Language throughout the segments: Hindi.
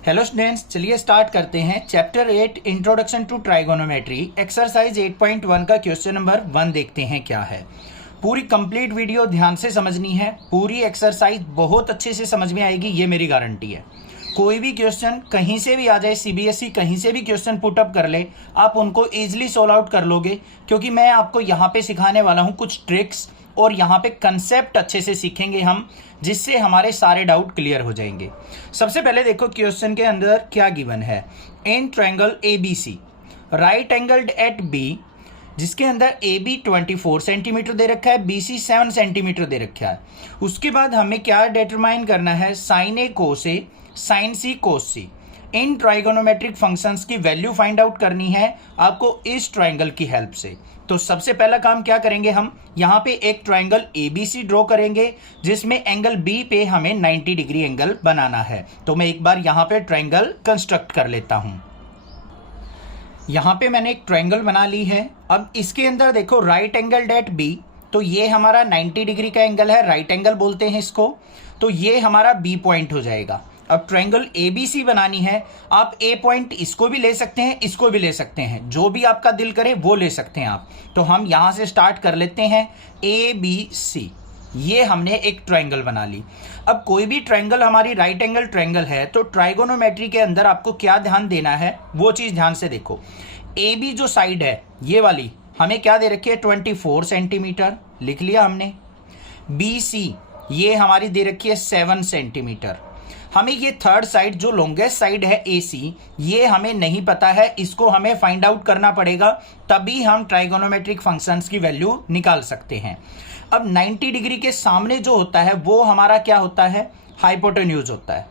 हेलो स्टूडेंट्स, चलिए स्टार्ट करते हैं। Chapter 8 introduction to trigonometry exercise 8.1 का क्वेश्चन नंबर 1 देखते हैं क्या है। पूरी कंप्लीट वीडियो ध्यान से समझनी है। पूरी एक्सरसाइज बहुत अच्छे से समझ में आएगी, ये मेरी गारंटी है। कोई भी क्वेश्चन कहीं से भी आ जाए, सीबीएसई कहीं से भी क्वेश्चन पुटअप कर ले, आप उनको इजीली सोल्व आउट कर लोगे, क्योंकि मैं आपको यहाँ पे सिखाने वाला हूँ कुछ ट्रिक्स और यहाँ पे कंसेप्ट अच्छे से सीखेंगे हम, जिससे हमारे सारे डाउट क्लियर हो जाएंगे। सबसे पहले देखो क्वेश्चन के अंदर क्या गिवन है। In triangle ABC right angled at B, जिसके अंदर ए बी 24 सेंटीमीटर दे रखा है, बी सी 7 सेंटीमीटर दे रखा है। उसके बाद हमें क्या डिटरमाइन करना है, साइन ए कोस ए, साइन सी कोस सी। इन ट्राइगोनोमेट्रिक फंक्शंस की वैल्यू फाइंड आउट करनी है आपको इस ट्राइंगल की हेल्प से। तो सबसे पहला काम क्या करेंगे, हम यहाँ पे एक ट्राइंगल एबीसी ड्रॉ करेंगे, जिसमें एंगल बी पे हमें 90 डिग्री एंगल बनाना है। तो मैं एक बार यहाँ पे ट्राइंगल कंस्ट्रक्ट कर लेता हूँ। यहाँ पे मैंने एक ट्राइंगल बना ली है। अब इसके अंदर देखो राइट एंगल एट बी, तो ये हमारा 90 डिग्री का एंगल है, राइट एंगल बोलते हैं इसको। तो ये हमारा बी पॉइंट हो जाएगा। अब ट्रायंगल एबीसी बनानी है, आप ए पॉइंट इसको भी ले सकते हैं, इसको भी ले सकते हैं, जो भी आपका दिल करे वो ले सकते हैं आप। तो हम यहां से स्टार्ट कर लेते हैं ए बी सी। ये हमने एक ट्रायंगल बना ली। अब कोई भी ट्रायंगल हमारी राइट एंगल ट्रायंगल है, तो ट्राइगोनोमेट्री के अंदर आपको क्या ध्यान देना है वो चीज ध्यान से देखो। ए बी जो साइड है ये वाली हमें क्या दे रखी है, 24 सेंटीमीटर लिख लिया हमने। बी सी ये हमारी दे रखी है 7 सेंटीमीटर। हमें ये थर्ड साइड जो लॉन्गेस्ट साइड है AC, ये हमें नहीं पता है, इसको हमें फाइंड आउट करना पड़ेगा, तभी हम ट्राइगोनोमेट्रिक फंक्शंस की वैल्यू निकाल सकते हैं। अब 90 डिग्री के सामने जो होता है वो हमारा क्या होता है, हाइपोटेन्यूज होता है।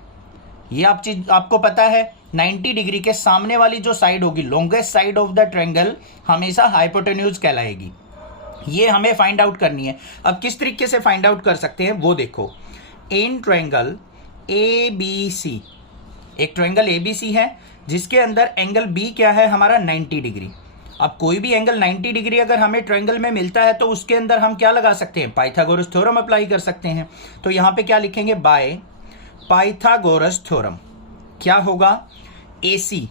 ये आपको पता है, 90 डिग्री के सामने वाली जो साइड होगी, longest side of the triangle, हमेशा हाइपोटेन्यूज कहलाएगी। ये हमें फाइंड आउट करनी है। अब किस तरीके से फाइंड आउट कर सकते हैं वो देखो। इन ट्रायंगल ए बी सी, एक ट्रायंगल ए बी सी है जिसके अंदर एंगल बी क्या है हमारा 90 डिग्री। अब कोई भी एंगल 90 डिग्री अगर हमें ट्रायंगल में मिलता है तो उसके अंदर हम क्या लगा सकते हैं, पाइथागोरस थ्योरम अप्लाई कर सकते हैं। तो यहां पे क्या लिखेंगे, बाय पाइथागोरस थ्योरम। क्या होगा, ए सी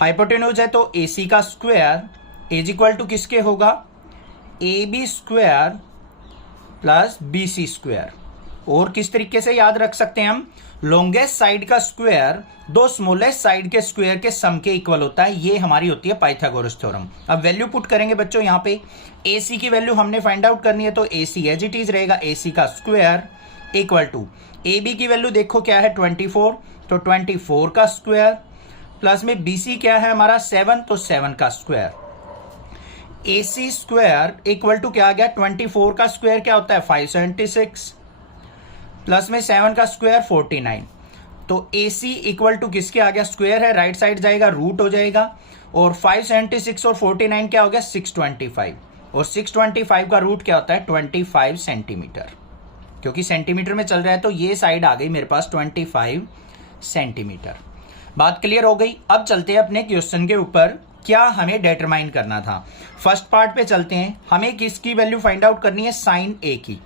हाइपोटेन्यूज है तो ए सी का स्क्वायर इज इक्वल टू किसके होगा, A B square plus B C square. और किस तरीके से याद रख सकते हैं हम, लॉन्गेस्ट साइड का स्क्वायर दो स्मॉलेस्ट साइड के स्क्वायर के सम के इक्वल होता है। ये हमारी होती है पाइथागोरस थ्योरम। अब वैल्यू पुट करेंगे बच्चों, यहाँ पे AC की वैल्यू हमने फाइंड आउट करनी है, तो AC एज इट इज रहेगा, AC का स्क्वायर इक्वल टू AB की वैल्यू देखो क्या है 24, तो 24 का स्क्वायर प्लस में BC क्या है हमारा 7, तो 7 का square. AC square equal to क्या आ गया, 24 का स्क्वायर क्या होता है 576 प्लस में 7 का स्क्वायर 49। तो AC इक्वल टू किसके आ गया, स्क्वायर है, राइट साइड जाएगा, रूट हो जाएगा। और 576 और 49 क्या हो गया 625, और 625 का रूट क्या होता है 25 सेंटीमीटर। क्योंकि सेंटीमीटर में चल रहा है तो ये साइड आ गई मेरे पास 25 सेंटीमीटर। बात क्लियर हो गई। अब चलते हैं अपने क्वेश्चन के ऊपर, क्या हमें डिटरमाइन करना था। फर्स्ट पार्ट पे चलते हैं। हमें किसकी वैल्यू फाइंड आउट करनी है, साइन ए की।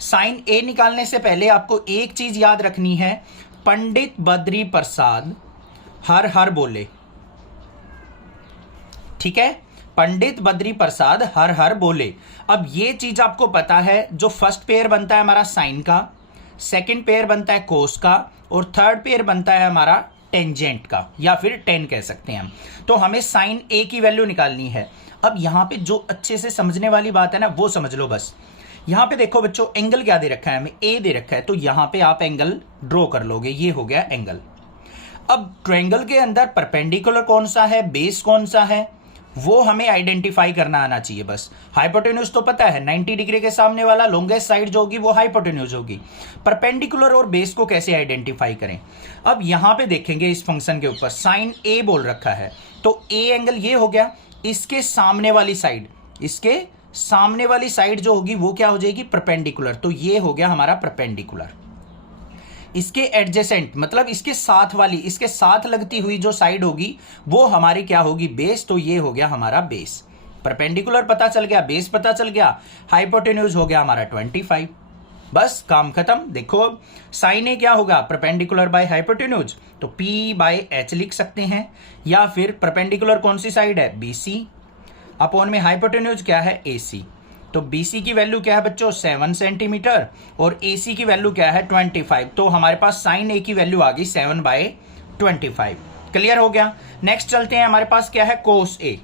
साइन ए निकालने से पहले आपको एक चीज याद रखनी है, पंडित बद्री प्रसाद हर हर बोले। ठीक है, पंडित बद्री प्रसाद हर हर बोले। अब ये चीज आपको पता है, जो फर्स्ट पेयर बनता है हमारा साइन का, सेकंड पेयर बनता है कोस का, और थर्ड पेयर बनता है हमारा टेंजेंट का, या फिर टेन कह सकते हैं हम। तो हमें साइन ए की वैल्यू निकालनी है। अब यहां पे जो अच्छे से समझने वाली बात है ना, वो समझ लो बस। यहां पे देखो बच्चों, एंगल क्या दे रखा है हमें, ए दे रखा है, तो यहां पे आप एंगल ड्रॉ कर लोगे, ये हो गया एंगल। अब ट्रायंगल के अंदर परपेंडिकुलर कौन सा है, बेस कौन सा है, वो हमें आइडेंटिफाई करना आना चाहिए बस। हाइपोटेन्यूज तो पता है, 90 डिग्री के सामने वाला लॉन्गेस्ट साइड जो होगी वो हाइपोटेन्यूज होगी। परपेंडिकुलर और बेस को कैसे आइडेंटिफाई करें। अब यहां पे देखेंगे इस फंक्शन के ऊपर साइन ए बोल रखा है, तो ए एंगल ये हो गया। इसके सामने वाली साइड, इसके सामने वाली साइड जो होगी वो क्या हो जाएगी, परपेंडिकुलर। तो ये हो गया हमारा परपेंडिकुलर। इसके एडजेसेंट मतलब इसके साथ वाली, इसके साथ लगती हुई जो साइड होगी वो हमारी क्या होगी, बेस। तो ये हो गया हमारा बेस। परपेंडिकुलर पता चल गया, बेस पता चल गया, हाइपोटेन्यूज हो गया हमारा 25। बस काम खत्म। देखो साइन ए क्या होगा, परपेंडिकुलर बाय हाइपोटेन्यूज, तो P बाय H लिख सकते हैं, या फिर परपेंडिकुलर कौन सी साइड है, BC, अपॉन में हाइपोटेन्यूज क्या है, AC। तो BC की वैल्यू क्या है बच्चों 7 सेंटीमीटर और AC की वैल्यू क्या है 25। तो हमारे पास साइन A की वैल्यू आ गई 7/25। क्लियर हो गया। नेक्स्ट चलते हैं, हमारे पास क्या है कोस A।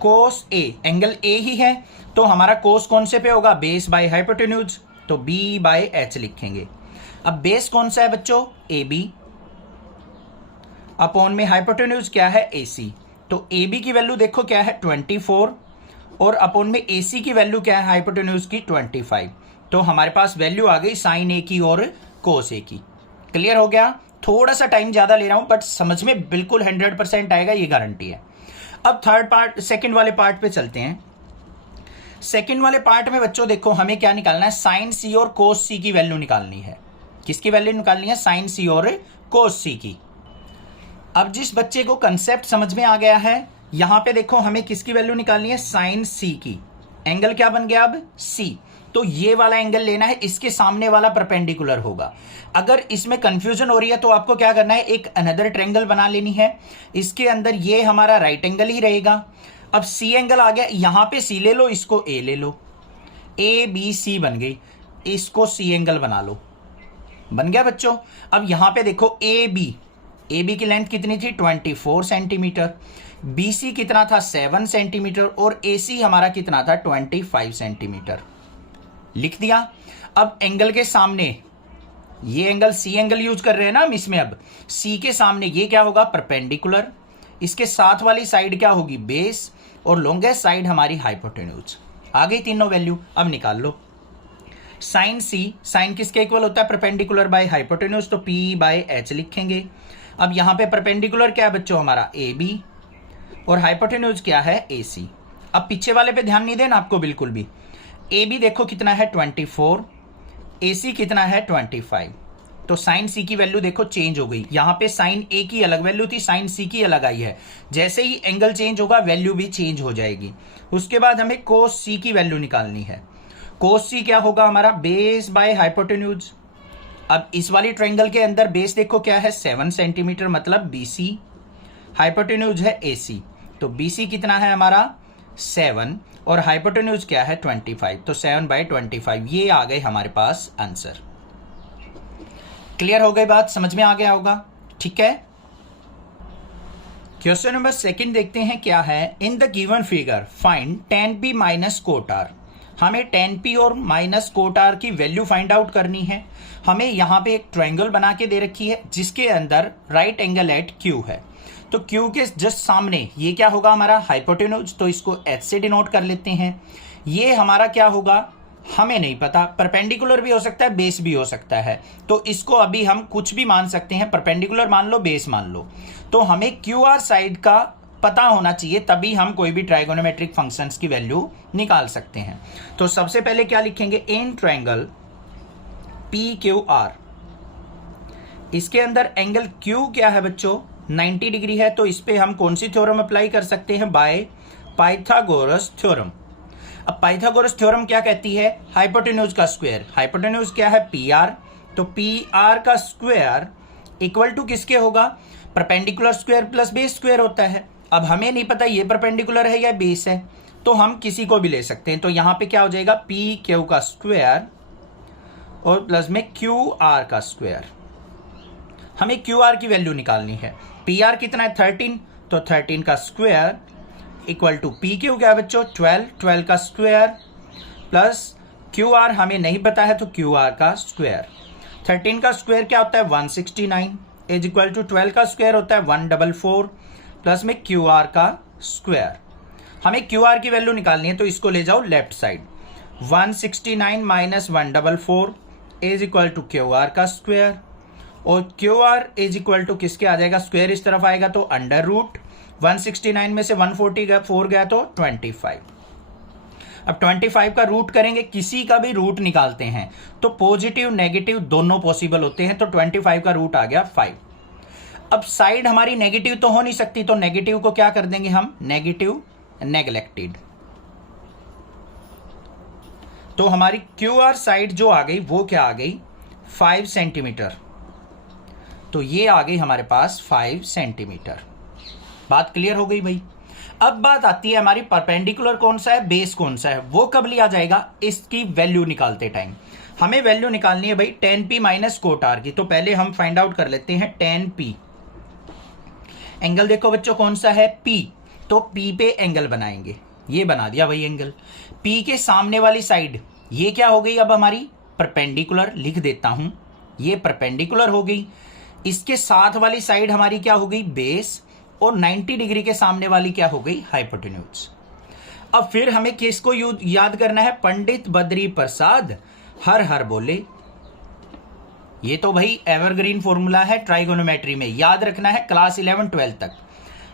Cos A angle A ही है, तो हमारा कोस कौन से पे होगा, बेस बाय हाइपोटेन्यूज, तो B बाय H लिखेंगे। अब बेस कौन सा है बच्चों, AB, अपॉन में हाइपोटेन्यूज क्या है AC। तो AB की वैल्यू देखो क्या है 24 और अपॉन में AC की वैल्यू क्या है हाइपोटेन्यूज की 25। तो हमारे पास वैल्यू आ गई साइन A की और कोस A की। क्लियर हो गया। थोड़ा सा टाइम ज्यादा ले रहा हूं बट समझ में बिल्कुल 100% आएगा, ये गारंटी है। अब थर्ड पार्ट, सेकंड वाले पार्ट पे चलते हैं। सेकंड वाले पार्ट में बच्चों देखो हमें क्या निकालना है, साइन C और कोस C की वैल्यू निकालनी है। किसकी वैल्यू निकालनी है, साइन C और कोस C की। अब जिस बच्चे को कंसेप्ट समझ में आ गया है, यहां पे देखो हमें किसकी वैल्यू निकालनी है, साइन C की। एंगल क्या बन गया अब C, तो ये वाला एंगल लेना है, इसके सामने वाला परपेंडिकुलर होगा। अगर इसमें कंफ्यूजन हो रही है तो आपको क्या करना है, एक अनदर ट्रायंगल बना लेनी है, इसके अंदर ये हमारा राइट एंगल ही रहेगा। अब C एंगल आ गया, यहां पे C ले लो, इसको A ले लो, ABC बन गई, इसको C एंगल बना लो, बन गया बच्चों। अब यहां पे देखो AB की लेंथ कितनी थी 24 सेंटीमीटर, BC कितना था 7 सेंटीमीटर और AC हमारा कितना था 25 सेंटीमीटर, लिख दिया। अब एंगल के सामने ये एंगल C एंगल यूज कर रहे हैं ना हम इसमें, अब C के सामने ये क्या होगा परपेंडिकुलर, इसके साथ वाली साइड क्या होगी बेस और लॉन्गेस्ट साइड हमारी हाइपोटेन्यूज। आ गई तीनों वैल्यू, अब निकाल लो। साइन C, साइन किसके इक्वल होता है, परपेंडिकुलर बाय हाइपोटेन्यूज, तो P बाय H लिखेंगे। अब यहां पे परपेंडिकुलर क्या है बच्चों हमारा AB और हाइपोटेन्यूज क्या है AC। अब पीछे वाले पे ध्यान नहीं देना आपको बिल्कुल भी। AB देखो कितना है 24, AC कितना है 25। तो साइन C की वैल्यू देखो चेंज हो गई, यहां पे साइन A की अलग वैल्यू थी, साइन C की अलग आई है। जैसे ही एंगल चेंज होगा वैल्यू भी चेंज हो जाएगी। उसके बाद हमें कोस C की वैल्यू निकालनी है। कोस C क्या होगा हमारा, बेस बाय हाइपोटेन्यूज। अब इस वाली ट्रायंगल के अंदर बेस देखो क्या है 7 सेंटीमीटर, मतलब BC, हाइपोटेन्यूज है AC, तो BC कितना है हमारा 7 और हाइपोटेन्यूज क्या है 25, तो 7/25। ये आ गए हमारे पास आंसर। क्लियर हो गई बात, समझ में आ गया होगा, ठीक है। क्वेश्चन नंबर सेकंड देखते हैं क्या है, in the given figure find tan P minus cot R। हमें tan P और माइनस कोट R की वैल्यू फाइंड आउट करनी है। हमें यहां पे एक ट्रायंगल बना के दे रखी है जिसके अंदर राइट एंगल एट Q है, तो Q के जस्ट सामने ये क्या होगा हमारा हाइपोटेन्यूज, तो इसको H से डिनोट कर लेते हैं। ये हमारा क्या होगा हमें नहीं पता, परपेंडिकुलर भी हो सकता है बेस भी हो सकता है, तो इसको अभी हम कुछ भी मान सकते हैं, परपेंडिकुलर मान लो बेस मान लो। तो हमें QR साइड का पता होना चाहिए, तभी हम कोई भी ट्राइगोनोमेट्रिक फंक्शंस की वैल्यू निकाल सकते हैं। तो सबसे पहले क्या लिखेंगे, इन ट्रायंगल PQR, इसके अंदर एंगल Q क्या है बच्चों 90 डिग्री है, तो इस पे हम कौन सी थ्योरम अप्लाई कर सकते हैं, बाय पाइथागोरस थ्योरम। अब पाइथागोरस थ्योरम क्या कहती है, हाइपोटेन्यूज का स्क्वायर, हाइपोटेन्यूज क्या है PR, तो PR का स्क्वायर इक्वल टू किसके होगा, perpendicular square plus base square होता है। अब हमें नहीं पता ये परपेंडिकुलर है या बेस है, तो हम किसी को भी ले सकते हैं। तो यहां पे क्या हो जाएगा PQ का स्क्वायर और प्लस में QR का स्क्वायर। हमें QR की वैल्यू निकालनी है, PR कितना है 13, तो 13 का स्क्वायर इक्वल टू PQ क्या है बच्चों 12 का स्क्वायर प्लस QR हमें नहीं पता है तो QR का स्क्वायर। 13 का स्क्वायर क्या होता है 169 इज इक्वल टू 12 का स्क्वायर होता है 144 प्लस में QR का स्क्वायर। हमें QR की वैल्यू निकालनी है, तो इसको ले जाओ left side, 169 minus 144 is equal to QR का स्क्वायर, और QR इज इक्वल टू किसके आ जाएगा, स्क्वायर इस तरफ आएगा तो अंडर रूट 169 में से 144 गया तो 25। अब 25 का रूट करेंगे, किसी का भी रूट निकालते हैं तो पॉजिटिव नेगेटिव दोनों पॉसिबल होते हैं, तो 25 का रूट आ गया 5। अब साइड हमारी नेगेटिव तो हो नहीं सकती, तो नेगेटिव को क्या कर देंगे हम, नेगेटिव नेग्लेक्टेड। तो हमारी क्यू आर साइड जो आ गई वो क्या आ गई 5 सेंटीमीटर। तो ये आ गई हमारे पास 5 सेंटीमीटर। बात क्लियर हो गई भाई। अब बात आती है हमारी परपेंडिकुलर कौन सा है, बेस कौन सा है, वो कब लिया जाएगा, इसकी वैल्यू निकालते टाइम। हमें वैल्यू निकालनी है भाई tan p minus cot r की। तो पहले हम फाइंड आउट कर लेते हैं tan p। एंगल देखो बच्चों कौन सा है p, तो p पे एंगल बनाएंगे। ये बना दिया भाई एंगल। p के सामने वाली साइड ये क्या हो गई अब हमारी परपेंडिकुलर, लिख देता हूं ये परपेंडिकुलर हो गई। इसके साथ वाली साइड हमारी क्या हो गई बेस, और 90 डिग्री के सामने वाली क्या हो गई हाइपोटेन्यूज। अब फिर हमें किसको याद करना है, पंडित बद्री प्रसाद हर हर बोले। ये तो भाई एवरग्रीन फॉर्मूला है ट्राइगोनोमेट्री में, याद रखना है क्लास 11-12 तक।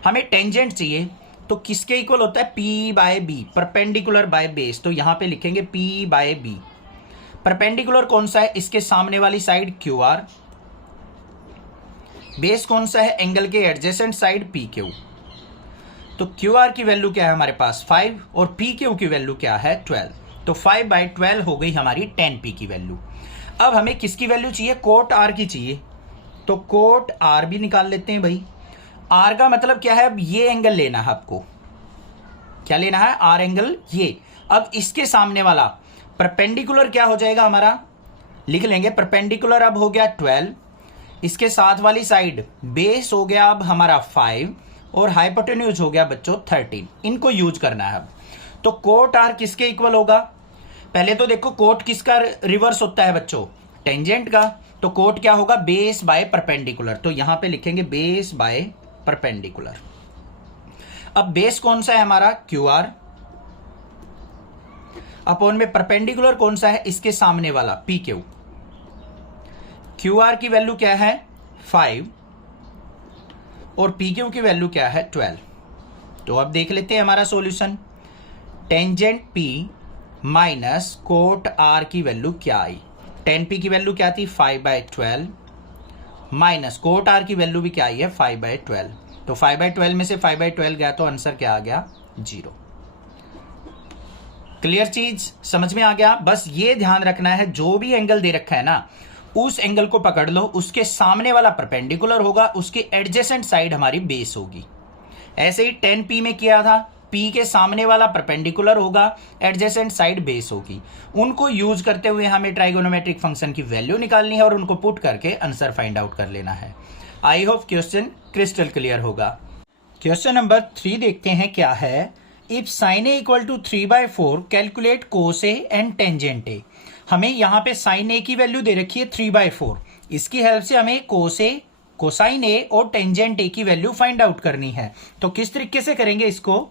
हमें टेंजेंट चाहिए तो किसके इक्वल होता है p by B, perpendicular by base. तो यहां पे लिखेंगे p बाय बी। परपेंडिकुलर कौन सा है, इसके सामने वाली साइड क्यू आर। बेस कौन सा है, एंगल के एडजेसेंट साइड पी क्यू। तो क्यू आर की वैल्यू क्या है हमारे पास 5 और पी क्यू की वैल्यू क्या है 12। तो 5/12 हो गई हमारी tan p की वैल्यू। अब हमें किसकी वैल्यू चाहिए, कोट r की चाहिए। तो कोट r भी निकाल लेते हैं भाई। r का मतलब क्या है, अब ये एंगल लेना है आपको। क्या लेना है, r एंगल ये। अब इसके सामने वाला परपेंडिकुलर क्या हो जाएगा हमारा, लिख लेंगे परपेंडिकुलर अब हो गया 12। इसके साथ वाली साइड बेस हो गया अब हमारा 5 और हाइपोटेन्यूज हो गया बच्चों 13। इनको यूज करना है अब। तो कोट r किसके इक्वल होगा, पहले तो देखो कोट किसका रिवर्स होता है बच्चों, टेंजेंट का। तो कोट क्या होगा, बेस बाय परपेंडिकुलर। तो यहां पे लिखेंगे बेस बाय परपेंडिकुलर। अब बेस कौन सा है हमारा क्यू आर, अपॉन में परपेंडिकुलर कौन सा है, इसके सामने वाला पी क्यू। क्यू आर की वैल्यू क्या है 5 और पी क्यू की वैल्यू क्या है 12। तो अब देख लेते हैं हमारा solution. Tangent p minus cot r की वैल्यू क्या आई, tan p की वैल्यू क्या थी 5/12 माइनस कोट r की वैल्यू भी क्या आई है 5/12। तो 5/12 में से 5/12 गया तो आंसर क्या आ गया 0। क्लियर चीज समझ में आ गया। बस ये ध्यान रखना है जो भी एंगल दे रखा है ना, उस एंगल को पकड़ लो, उसके सामने वाला परपेंडिकुलर होगा, उसकी एडजेसेंट साइड हमारी बेस होगी। ऐसे ही tan p में किया था, p के सामने वाला परपेंडिकुलर होगा, एडजेसेंट साइड बेस होगी। उनको यूज करते हुए हमें ट्राइगोनोमेट्रिक फंक्शन की वैल्यू निकालनी है और उनको पुट करके आंसर फाइंड आउट कर लेना है। I hope question crystal clear होगा। क्वेश्चन नंबर 3 देखते हैं क्या है। If sine A equal to 3/4 calculate cos A and tangent A. हमें यहाँ पे साइन ए की वैल्यू दे रखी है 3/4। इसकी हेल्प से हमें कोस ए, कोसाइन ए और टेंजेंट ए की वैल्यू फाइंड आउट करनी है। तो किस तरीके से करेंगे इसको,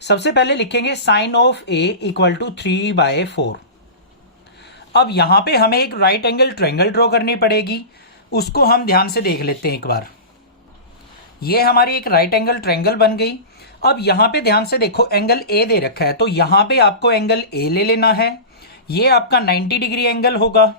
सबसे पहले लिखेंगे sine of A equal to 3/4। अब यहां पे हमें एक राइट एंगल ट्रायंगल ड्रॉ करनी पड़ेगी, उसको हम ध्यान से देख लेते हैं एक बार। ये हमारी एक राइट एंगल ट्रायंगल बन गई। अब यहां पे ध्यान से देखो एंगल ए दे रखा है, तो यहां पे आपको एंगल ए ले लेना है। ये आपका 90 डिग्री एंगल होगा।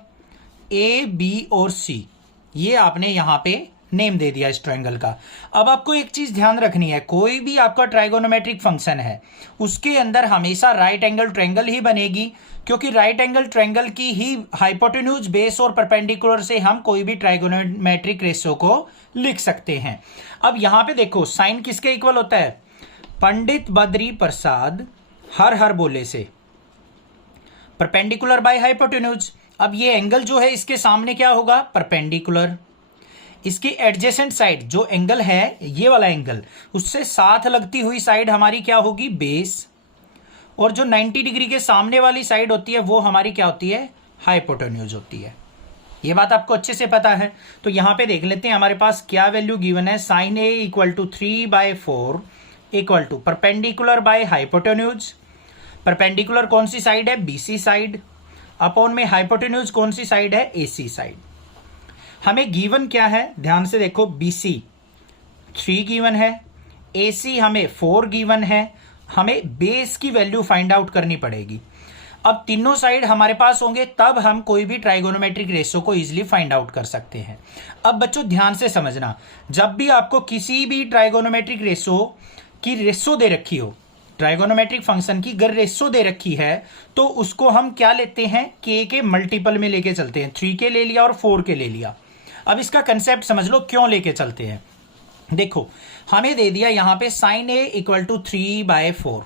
ए बी और सी ये आपने यहां पे नेम दे दिया इस ट्रायंगल का। अब आपको एक चीज ध्यान रखनी है, कोई भी आपका ट्राइगोनोमेट्रिक फंक्शन है उसके अंदर हमेशा राइट एंगल ट्रायंगल ही बनेगी, क्योंकि राइट एंगल ट्रायंगल की ही हाइपोटेन्यूज, बेस और परपेंडिकुलर से हम कोई भी ट्राइगोनोमेट्रिक रेशियो को लिख सकते हैं। अब यहां पे देखो साइन किसके इक्वल होता है, पंडित बद्री प्रसाद हर हर बोले से, परपेंडिकुलर बाय हाइपोटेन्यूज। अब ये एंगल जो है इसके सामने क्या होगा परपेंडिकुलर, इसकी एडजेसेंट साइड जो एंगल है ये वाला एंगल, उससे साथ लगती हुई साइड हमारी क्या होगी बेस, और जो 90 डिग्री के सामने वाली साइड होती है वो हमारी क्या होती है हाइपोटेन्यूज होती है। ये बात आपको अच्छे से पता है। तो यहां पे देख लेते हैं हमारे पास क्या वैल्यू गिवन है, sine A equal to 3/4 equal to perpendicular by hypotenuse. Perpendicular कौन सी साइड है बीसी साइड, अपॉन में हाइपोटेन्यूज कौन सी साइड है एसी साइड। हमें गिवन क्या है ध्यान से देखो, BC 3 गिवन है, AC हमें 4 गिवन है। हमें बेस की वैल्यू फाइंड आउट करनी पड़ेगी। अब तीनों साइड हमारे पास होंगे तब हम कोई भी ट्राइगोनोमेट्रिक रेशियो को इजीली फाइंड आउट कर सकते हैं। अब बच्चों ध्यान से समझना, जब भी आपको किसी भी ट्राइगोनोमेट्रिक रेशियो की रेशियो दे रखी हो, ट्राइगोनोमेट्रिक फंक्शन की अगर रेशो दे रखी है तो उसको हम क्या लेते हैं, के के मल्टीपल में लेके चलते हैं। 3 के ले लिया और 4 के ले लिया। अब इसका कंसेप्ट समझ लो क्यों लेके चलते हैं। देखो हमें दे दिया यहां पे साइन ए इक्वल टू 3/4।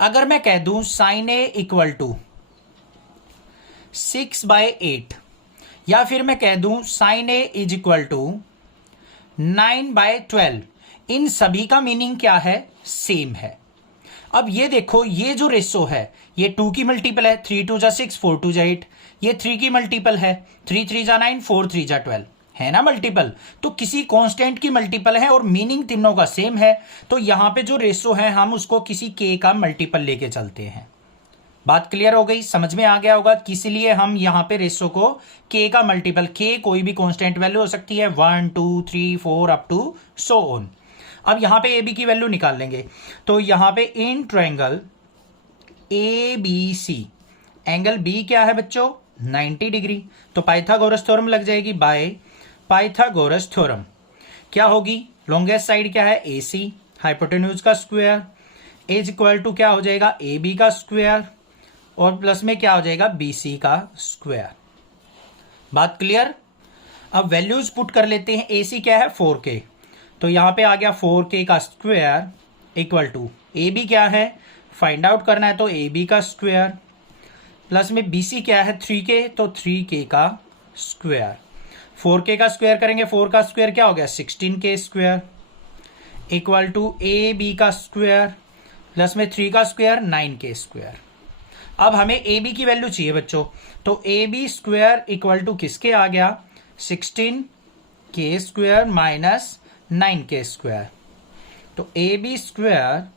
अगर मैं कह दूं साइन ए इक्वल टू 6/8 या फिर मैं कह दूं sine A is equal to 9/12, इन सभी का मीनिंग क्या है, सेम है। अब ये देखो ये जो रेशो है ये 2 की मल्टीपल है, 3 2 जा 6 4 2 जा 8। ये 3 की मल्टीपल है, 3 3 जा 9 4 3 जा 12, है ना मल्टीपल। तो किसी कांस्टेंट की मल्टीपल है और मीनिंग तीनों का सेम है, तो यहां पे जो रेशो है हम उसको किसी के का मल्टीपल लेके चलते हैं। बात क्लियर हो गई, समझ में आ गया होगा किस लिए हम यहां पे रेशो को के का मल्टीपल, के कोई भी कांस्टेंट वैल्यू हो सकती है, 1 2 3 4 अप टू सो ऑन। अब यहां पे ए बी की वैल्यू निकाल लेंगे। तो यहां पे in triangle A B C angle B क्या है बच्चों, 90 डिग्री। तो पाइथागोरस थ्योरम लग जाएगी बाय पाइथागोरस थ्योरम। क्या होगी, लॉन्गेस्ट साइड क्या है ए सी, हाइपोटेन्यूज का स्क्वायर इज इक्वल टू क्या हो जाएगा ए बी का स्क्वायर और प्लस में क्या हो जाएगा बी सी का स्क्वायर। बात क्लियर। अब वैल्यूज पुट कर लेते हैं। ए सी क्या है 4K, तो यहां पे आ गया 4K का square equal to A B क्या है फाइंड आउट करना है, तो ए बी का स्क्वायर प्लस में बी सी क्या है 3K, तो 3K का स्क्वायर। 4K का स्क्वायर करेंगे, 4 का स्क्वायर क्या हो गया 16K square equal to A B का स्क्वायर प्लस में 3 का स्क्वायर 9K स्क्वायर। अब हमें ए बी की वैल्यू चाहिए बच्चों, तो A B square equal to किसके आ गया 16K square minus 9K square. तो A B square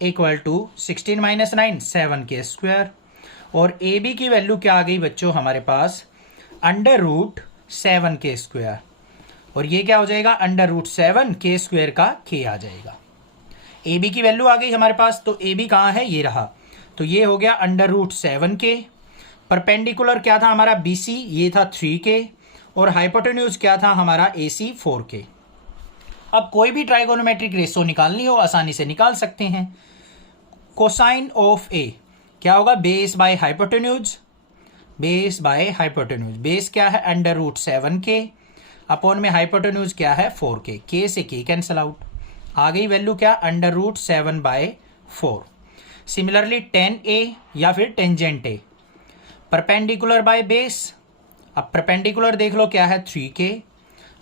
equal to 16 minus 9 7K square और ए बी की वैल्यू क्या आ गई बच्चों हमारे पास √7K स्क्वायर और ये क्या हो जाएगा √7K स्क्वायर का K आ जाएगा। ए बी की वैल्यू आ गई हमारे पास, तो ए बी कहाँ है, ये रहा। तो ये हो गया √7K। परपेंडिकुलर क्या था हमारा बी सी, ये था 3K और हाइपोटेन्यूज क्या था हमारा ए सी 4K। अब कोई भी ट्राइगोनोमेट्रिक रेशो निकालनी हो आसानी से निकाल सकते हैं। कोसाइन ऑफ ए क्या होगा, base by hypotenuse, base by hypotenuse. Base क्या है √7K अपॉन में हाइपोटेन्यूज क्या है 4K, K से K कैंसल आउट, आ गई वैल्यू क्या √7/4। सिमिलरली tan A या फिर tangent A, perpendicular by base. अब परपेंडिकुलर देख लो क्या है 3K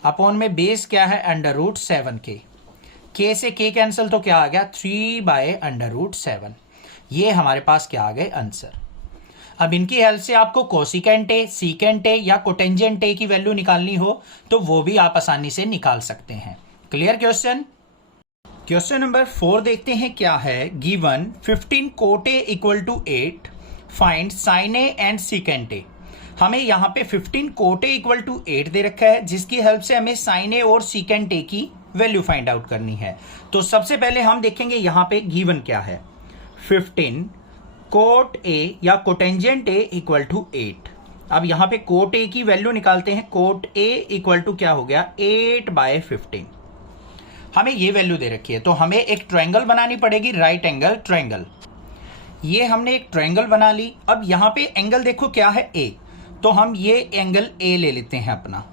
अपॉन में बेस क्या है √7K, K से K कैंसिल तो क्या आ गया 3/√7। ये हमारे पास क्या आ गए आंसर। अब इनकी हेल्प से आपको कोसिकेंट A, सीकेंट A या कोटेंजेंट A की वैल्यू निकालनी हो तो वो भी आप आसानी से निकाल सकते हैं। Clear question. क्वेश्चन नंबर 4 देखते हैं क्या है। Given 15 cot A equal to 8 find sine A and secant A। हमें यहाँ पे 15 cot A इक्वल टू 8 दे रखा है जिसकी हेल्प से हमें साइन A और सीकेंट A की वैल्यू फाइंड आउट करनी है। तो सबसे पहले हम देखेंगे यहाँ पे गिवन क्या है, 15 cot A या कोटेंजेंट A इक्वल टू 8। अब यहाँ पे cot A की वैल्यू निकालते हैं। cot A इक्वल टू क्या हो गया 8/15। हमें ये वैल्यू दे रखी है तो हमें एक ट्रायंगल बनानी पड़ेगी, राइट एंगल ट्रायंगल। ये हमने एक ट्रायंगल बना ली। अब यहाँ पे एंगल देखो क्या है A, तो हम ये एंगल A ले लेते हैं अपना।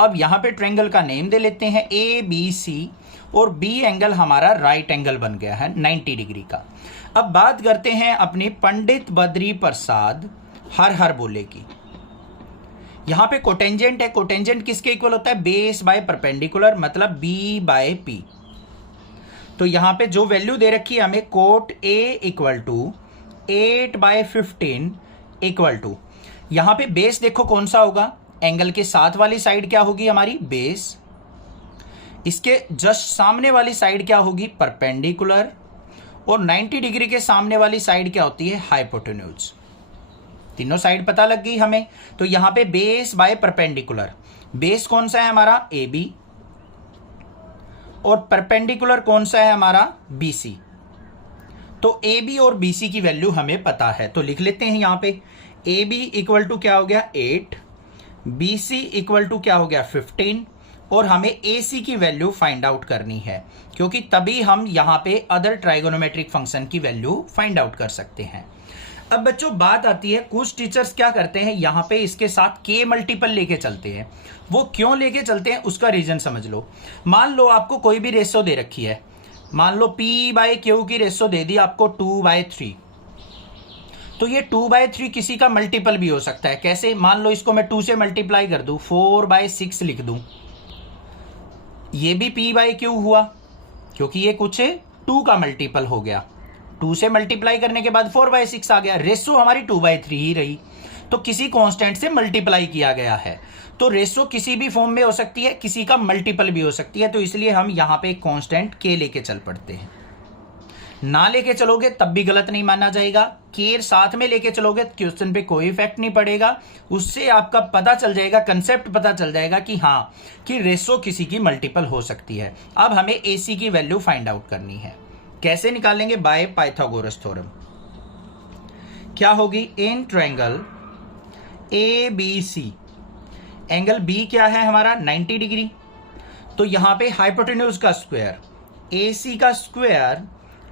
अब यहाँ पे ट्रायंगल का नेम दे लेते हैं ABC और B एंगल हमारा राइट एंगल बन गया है 90 डिग्री का। अब बात करते हैं अपने पंडित बद्री प्रसाद हर हर बोले की। यहां पे कोटेंजेंट है, कोटेंजेंट किसके इक्वल होता है बेस बाय परपेंडिकुलर, मतलब B/P। तो यहां पे जो वैल्यू दे रखी है हमें cot A equal to 8/15 equal to, यहां पे बेस देखो कौन सा होगा, एंगल के साथ वाली साइड क्या होगी हमारी बेस, इसके जस्ट सामने वाली साइड क्या होगी परपेंडिकुलर और 90 डिग्री के सामने वाली साइड क्या होती है हाइपोटेन्यूज। तीनों साइड पता लग गई हमें। तो यहां पे बेस बाय परपेंडिकुलर, बेस कौन सा है हमारा AB और परपेंडिकुलर कौन सा है हमारा BC। तो AB और BC की वैल्यू हमें पता है तो लिख लेते हैं यहां पे AB इक्वल टू क्या हो गया 8, BC इक्वल टू क्या हो गया 15 और हमें AC की वैल्यू फाइंड आउट करनी है, क्योंकि तभी हम यहाँ पे अदर ट्राइगोनोमेट्रिक फंक्शन की वैल्यू फाइंड आउट कर सकते हैं। अब बच्चों बात आती है, कुछ टीचर्स क्या करते हैं, यहाँ पे इसके साथ K मल्टीपल लेके चलते हैं। वो क्यों लेके चलते हैं उसका रीजन समझ लो। मान लो आपको कोई भी रेशो दे रखी है, मान लो P/Q की रेशो दे दी आपको 2/3, तो ये 2/3 किसी का मल्टीपल भी हो सकता है। कैसे? मान लो इसको मैं 2 से मल्टीप्लाई कर दूं, 4/6 लिख दूं, ये भी P/Q हुआ, क्योंकि ये कुछ 2 का मल्टीपल हो गया। 2 से मल्टीप्लाई करने के बाद 4/6 आ गया, रेशो हमारी 2/3 ही रही, तो किसी कांस्टेंट से मल्टीप्लाई किया गया है। तो रेशो किसी भी फॉर्म में हो सकती है, किसी का मल्टीपल भी हो सकती है, तो इसलिए हम यहां पे कांस्टेंट K लेके चल पड़ते हैं। ना लेके चलोगे तब भी गलत नहीं माना जाएगा, K साथ में लेके चलोगे क्वेश्चन पे कोई इफेक्ट नहीं पड़ेगा। उससे आपका पता चल जाएगा, कंसेप्ट पता चल जाएगा कि हाँ, कि रेशो किसी की मल्टीपल हो सकती है। अब हमें AC की वैल्यू फाइंड आउट करनी है। कैसे निकालेंगे? By Pythagoras theorem. क्या होगी? इन ट्रायंगल ABC, एंगल B क्या है हमारा? 90 डिग्री। तो यहां पे हाइपोटेन्यूज का स्क्वायर AC का स्क्वायर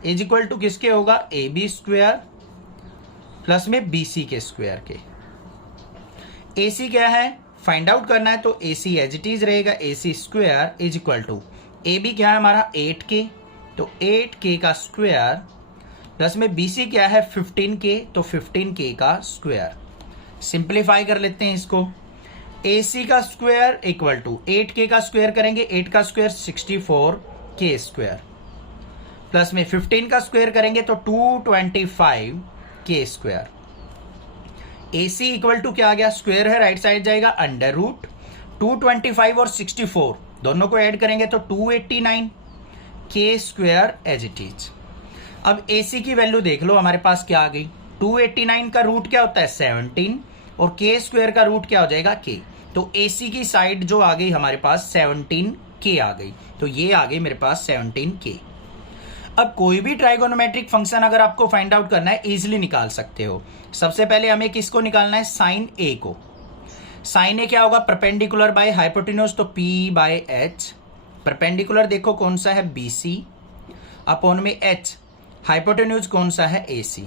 इज इक्वल टू किसके होगा? AB स्क्वायर प्लस में BC के स्क्वायर के। AC क्या है फाइंड आउट करना है, तो AC एज इट इज रहेगा, AC square is equal to AB क्या है हमारा? 8K, तो 8K का स्क्वायर प्लस में BC क्या है? 15K, तो 15K का स्क्वायर। सिंप्लीफाई कर लेते हैं इसको। AC का स्क्वायर इक्वल टू 8K का स्क्वायर करेंगे, 8 का स्क्वायर 64K स्क्वायर, प्लस में 15 का स्क्वायर करेंगे तो 225K square. AC equal to क्या आ गया? स्क्वायर है, राइट साइड जाएगा, अंडर रूट 225 और 64 दोनों को ऐड करेंगे तो 289K square as it is. अब AC की वैल्यू देख लो हमारे पास क्या आ गई? 289 का रूट क्या होता है? 17, और K स्क्वायर का रूट क्या हो जाएगा? K। तो AC की साइड जो आ गई हमारे पास 17K आ गई, तो ये आ गई मेरे पास 17K। अब कोई भी ट्राइगोनोमेट्रिक फंक्शन अगर आपको फाइंड आउट करना है, इजीली निकाल सकते हो। सबसे पहले हमें किसको निकालना है? साइन A को। साइन A क्या होगा? परपेंडिकुलर बाय हाइपोटेन्यूज, तो P/H। परपेंडिकुलर देखो कौन सा है? BC अपॉन में H। हाइपोटेन्यूज कौन सा है? AC।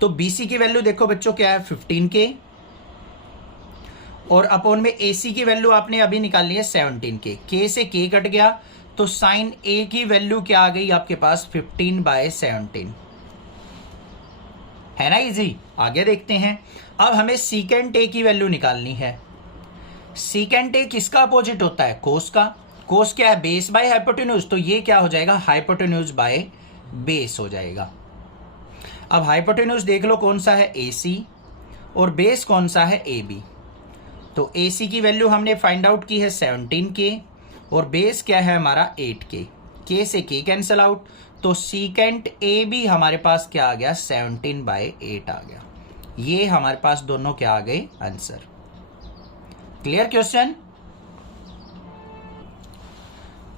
तो BC की वैल्यू देखो बच्चों क्या है? 15K, और अपॉन में AC की वैल्यू आपने अभी निकालनी है 17K। K से K कट गया, तो साइन A की वैल्यू क्या आ गई आपके पास? 15/17, है ना इजी। आगे देखते हैं। अब हमें सीकेंट A की वैल्यू निकालनी है। सीकेंट A किसका अपोजिट होता है? कोस का। कोस क्या है? बेस बाय हाइपोटेन्यूज, तो ये क्या हो जाएगा? हाइपोटेन्यूज बाय बेस हो जाएगा। अब हाइपोटेन्यूज देख लो कौन सा है? AC, और बेस कौन सा है? AB। तो AC की वैल्यू हमने फाइंड आउट की है 17K, और बेस क्या है हमारा? 8K। K से K कैंसल आउट, तो सीकेंट AB हमारे पास क्या आ गया? 17/8 आ गया। ये हमारे पास दोनों क्या आ गए? Answer. Clear question?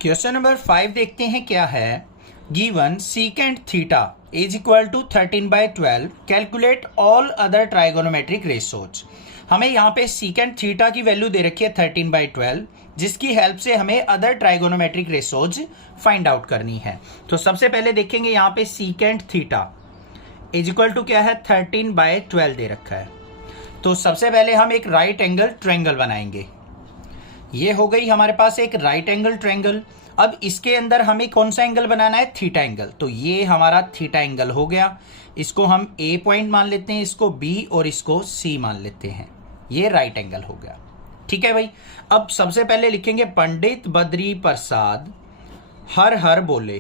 Question number 5 देखते हैं क्या है। Given secant theta is equal to 13/12, calculate all other trigonometric ratios. हमें यहाँ पे सीकेंट थीटा की वैल्यू दे रखी है 13/12, जिसकी हेल्प से हमें other trigonometric ratios find out करनी है। तो सबसे पहले देखेंगे यहाँ पे secant theta is equal to क्या है? 13/12 दे रखा है। तो सबसे पहले हम एक राइट एंगल ट्रायंगल बनाएंगे। ये हो गई हमारे पास एक राइट एंगल ट्रायंगल। अब इसके अंदर हमें कौन सा एंगल बनाना है? Theta angle. तो ये हमारा थीटा एंगल हो गया। इसको हम A पॉइंट मान लेते हैं, इसको B और इसको C मान लेते हैं। ये राइट एंगल हो गया। ठीक है भाई। अब सबसे पहले लिखेंगे पंडित बद्री प्रसाद हर हर बोले।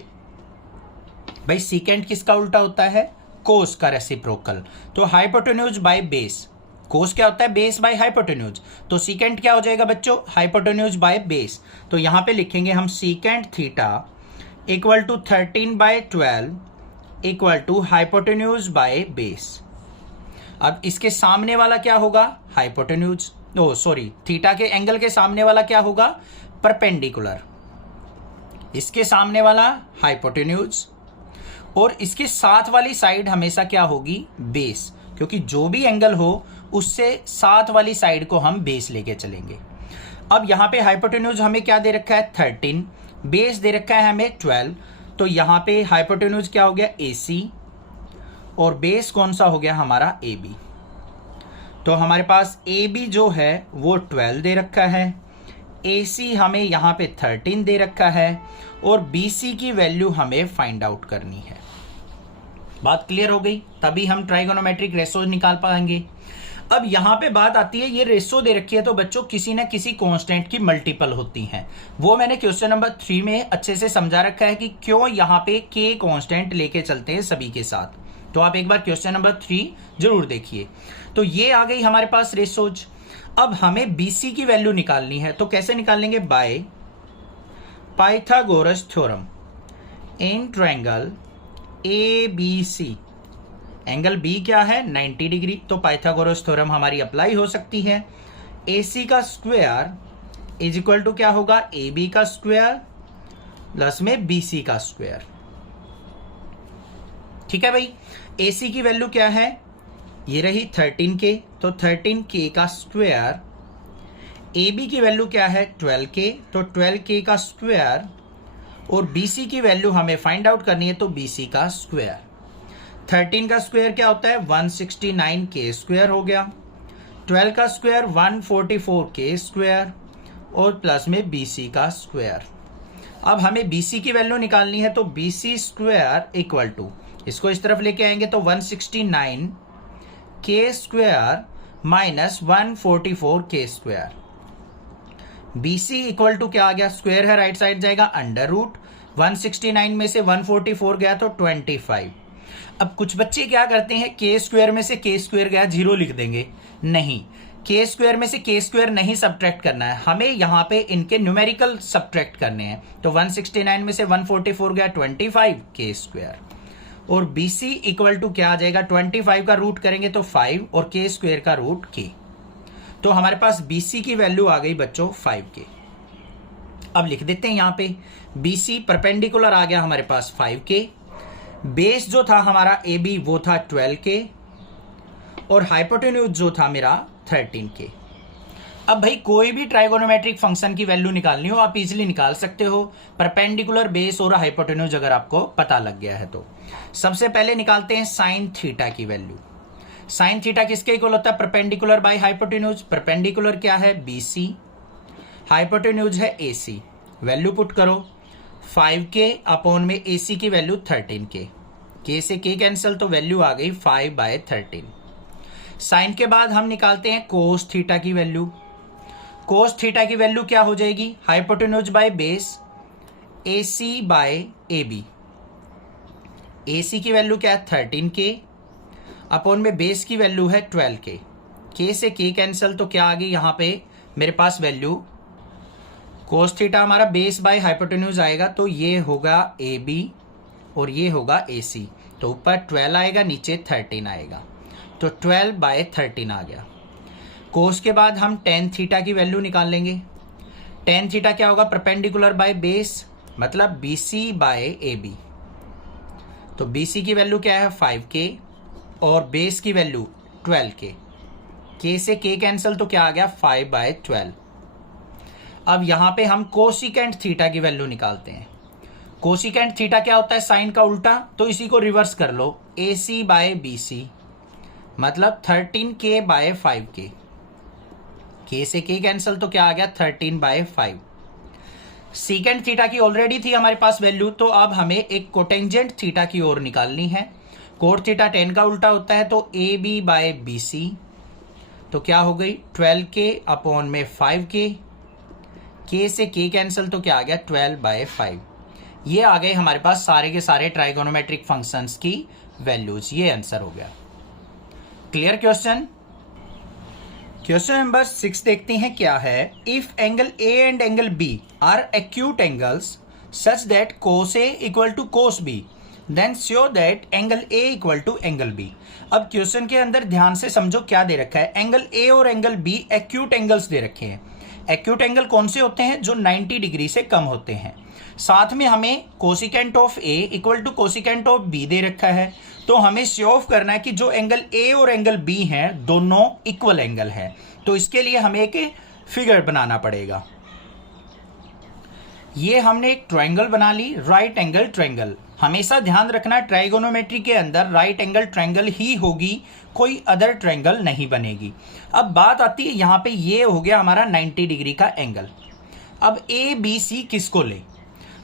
भाई सीकेंट किसका उल्टा होता है? कोस का रेसिप्रोकल। तो हाइपोटेन्यूज बाय बेस। कोस क्या होता है? Base by hypotenuse. तो सीकेंट क्या हो जाएगा बच्चों? Hypotenuse by base. तो यहां पे लिखेंगे हम secant theta equal to 13/12 equal to hypotenuse by base. अब इसके सामने वाला क्या होगा? हाइपोटेन्यूज। ओ सॉरी, थीटा के एंगल के सामने वाला क्या होगा? परपेंडिकुलर। इसके सामने वाला हाइपोटेन्यूज, और इसके साथ वाली साइड हमेशा क्या होगी? बेस, क्योंकि जो भी एंगल हो उससे साथ वाली साइड को हम बेस लेके चलेंगे। अब यहाँ पे हाइपोटेन्यूज हमें क्या दे रखा है 13, बेस दे रखा है हमें 12, तो यहाँ पे हाइपोटेन्यूज क्या हो गया AC और बेस कौन सा हो गया हमारा AB। तो हमारे पास AB जो है वो 12 दे रखा है, AC हमें यहाँ पे 13 दे रखा है और BC की वैल्यू हमें फाइंड आउट करनी है। बात क्लियर हो गई, तभी हम ट्राइगोनोमेट्रिक रेशोज निकाल पाएंगे। अब यहाँ पे बात आती है, ये रेशो दे रखी है तो बच्चों किसी न किसी कांस्टेंट की मल्टीपल होती हैं। वो मैंने क्वेश्चन नंबर 3 में अच्छे से समझा रखा है कि क्यों यहाँ पे k कांस्टेंट लेके चलते हैं सभी के साथ। तो आप एक बार क्वेश्चन नंबर 3 जरूर देखिए। तो ये आ गई हमारे पास रेशोज। अब हमें BC की वैल्यू निकालनी है, तो कैसे निकालेंगे? By Pythagoras theorem in triangle ABC। Angle B क्या है 90 डिग्री, तो पाइथागोरस थ्योरम हमारी अप्लाई हो सकती है। AC का स्क्वायर इज इक्वल टू क्या होगा AB का स्क्वायर प्लस में BC का स्क्वायर। ठीक है भाई, AC की वैल्यू क्या है, ये रही 13K, तो 13K का स्क्वायर। AB की वैल्यू क्या है 12K, तो 12K का स्क्वायर और BC की वैल्यू हमें फाइंड आउट करनी है, तो BC का स्क्वायर। 13 का स्क्वायर क्या होता है 169K स्क्वायर हो गया, 12 का स्क्वायर 144K स्क्वायर और प्लस में BC का स्क्वायर। अब हमें BC की वैल्यू निकालनी है, तो BC स्क्वायर इक्वल टू, इसको इस तरफ लेके आएंगे तो 169K square minus 144K square. BC equal to क्या आ गया, स्क्वायर है राइट साइड जाएगा अंडर रूट, 169 में से 144 गया तो 25। अब कुछ बच्चे क्या करते हैं, K स्क्वायर में से K स्क्वायर गया 0 लिख देंगे। नहीं, K स्क्वायर में से K स्क्वायर नहीं सब्ट्रैक्ट करना है, हमें यहाँ पे इनके न्यूमेरिकल सब्ट्रैक्ट करने हैं। तो 169 में से 144 गया 25K स्क्वायर और BC इक्वल टू क्या आ जाएगा 25 का रूट करेंगे तो 5 और K स्क्वायर का रूट K। तो हमारे पास BC की वैल्यू आ गई बच्चों 5K। अब लिख देते हैं यहाँ पे BC परपेंडिकुलर आ गया हमारे पास 5K, बेस जो था हमारा AB वो था 12K और हाइपोटेन्यूज जो था मेरा 13K। अब भाई कोई भी ट्राइगोनोमेट्रिक फंक्शन की वैल्यू निकालनी हो आप इजीली निकाल सकते हो, परपेंडिकुलर, बेस और हाइपोटेन्यूज अगर आपको पता लग गया है तो। सबसे पहले निकालते हैं साइन थीटा की वैल्यू। साइन थीटा किसके इक्वल होता है, परपेंडिकुलर बाय हाइपोटेन्यूज। परपेंडिकुलर क्या है BC, हाइपोटेन्यूज है AC। वैल्यू पुट करो 5K अपॉन में AC की वैल्यू 13K, K से K कैंसिल तो वैल्यू आ गई 5/13। साइन के बाद हम निकालते हैं कोस थीटा की वैल्यू। कोस थीटा की वैल्यू क्या हो जाएगी, hypotenuse by base AC by AB। AC की वैल्यू क्या है 13K अपॉन में बेस की वैल्यू है 12K, K से K कैंसिल तो क्या आ गई यहाँ पे मेरे पास वैल्यू, कोस थीटा हमारा बेस बाय हाइपोटेन्यूज आएगा तो ये होगा AB और ये होगा AC, तो ऊपर 12 आएगा नीचे 13 आएगा, तो 12/13 आ गया। कोस के बाद हम टेन थीटा की वैल्यू निकाल लेंगे। टेन थीटा क्या होगा, परपेंडिकुलर बाय बेस मतलब BC बाय AB। तो BC की वैल्यू क्या है 5K और बेस की वैल्यू 12K, K से K कैंसिल तो क्या आ गया 5/12। अब यहां पे हम कोसिकेंट थीटा की वैल्यू निकालते हैं। कोसिकेंट थीटा क्या होता है, साइन का उल्टा, तो इसी को रिवर्स कर लो, AC बाय BC मतलब 13K/5K, K से K कैंसिल तो क्या आ गया 13/5। सीकेंट थीटा की ऑलरेडी थी हमारे पास वैल्यू, तो अब हमें एक कोटेंजेंट थीटा की ओर निकालनी है। कोट थीटा 10 का उल्टा होता है तो AB/BC, तो क्या हो गई 12K अपॉन में 5K, K से K कैंसिल तो क्या आ गया 12/5। ये आ गए हमारे पास सारे के सारे ट्राइगोनोमेट्रिक फंक्शंस की वैल्यूज, ये आंसर हो गया। Clear question. क्वेश्चन नंबर 6 देखते हैं क्या है, if angle A and angle B are acute angles such that cos A equal to cos B then sure that angle A equal to angle B। अब क्वेश्चन के अंदर ध्यान से समझो क्या दे रखा है, एंगल A और एंगल B एक्यूट एंगल्स दे रखे हैं। एक्यूट एंगल कौन से होते हैं, जो 90 डिग्री से कम होते हैं। साथ में हमें cosecant of A equal to cosecant of B दे रखा है, तो हमें शो ऑफ करना है कि जो एंगल A और एंगल B हैं दोनों इक्वल एंगल है। तो इसके लिए हमें एक फिगर बनाना पड़ेगा। ये हमने एक ट्रायंगल बना ली, राइट एंगल ट्रायंगल। हमेशा ध्यान रखना ट्राइगोनोमेट्री के अंदर राइट एंगल ट्रायंगल ही होगी, कोई अदर ट्रायंगल नहीं बनेगी। अब बात आती है यहाँ पे, ये हो गया हमारा 90 डिग्री का एंगल। अब ए बी सी किसको ले?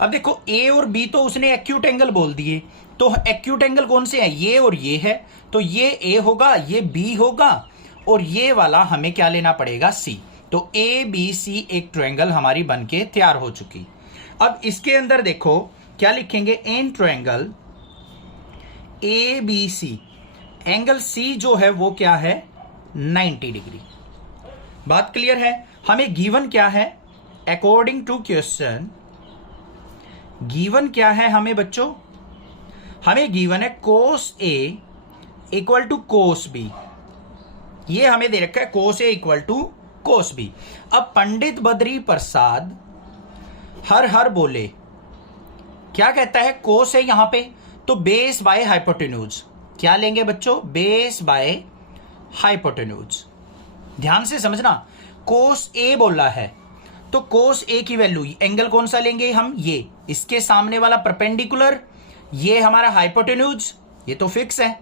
अब देखो ए और बी तो उसने एक्यूट एंगल बोल दिए, तो एक्यूट एंगल कौन से हैं? ये और ये है, तो ये ए होगा, ये बी होगा, और ये वाला हमें क्या लेना पड़ेगा? सी। तो ए बी सी एक ट्रायंगल हमारी बनके तैयार हो चुकी। अब इसके अंदर देखो क्या लिखेंगे? In triangle A B C, angle C जो है वो क्या है? 90 डिग्री। बात क्लियर है? हमें गिवन क्या है? अकॉर्डिंग टू क्वेश्चन गिवन क्या है हमें बच्चों? हमें गिवन है कोस ए इक्वल टू कोस बी। ये हमें दे रखा है कोस ए इक्वल टू कोस बी। अब पंडित बद्री प्रसाद हर हर बोले, क्या कहता है? कोस है यहां पे, तो बेस बाय हाइपोटेन्यूज। क्या लेंगे बच्चों? Base by hypotenuse. ध्यान से समझना, कोस ए बोला है तो कोस ए की वैल्यू, एंगल कौन सा लेंगे हम? ये इसके सामने वाला परपेंडिकुलर, ये हमारा हाइपोटेन्यूज, ये तो फिक्स है,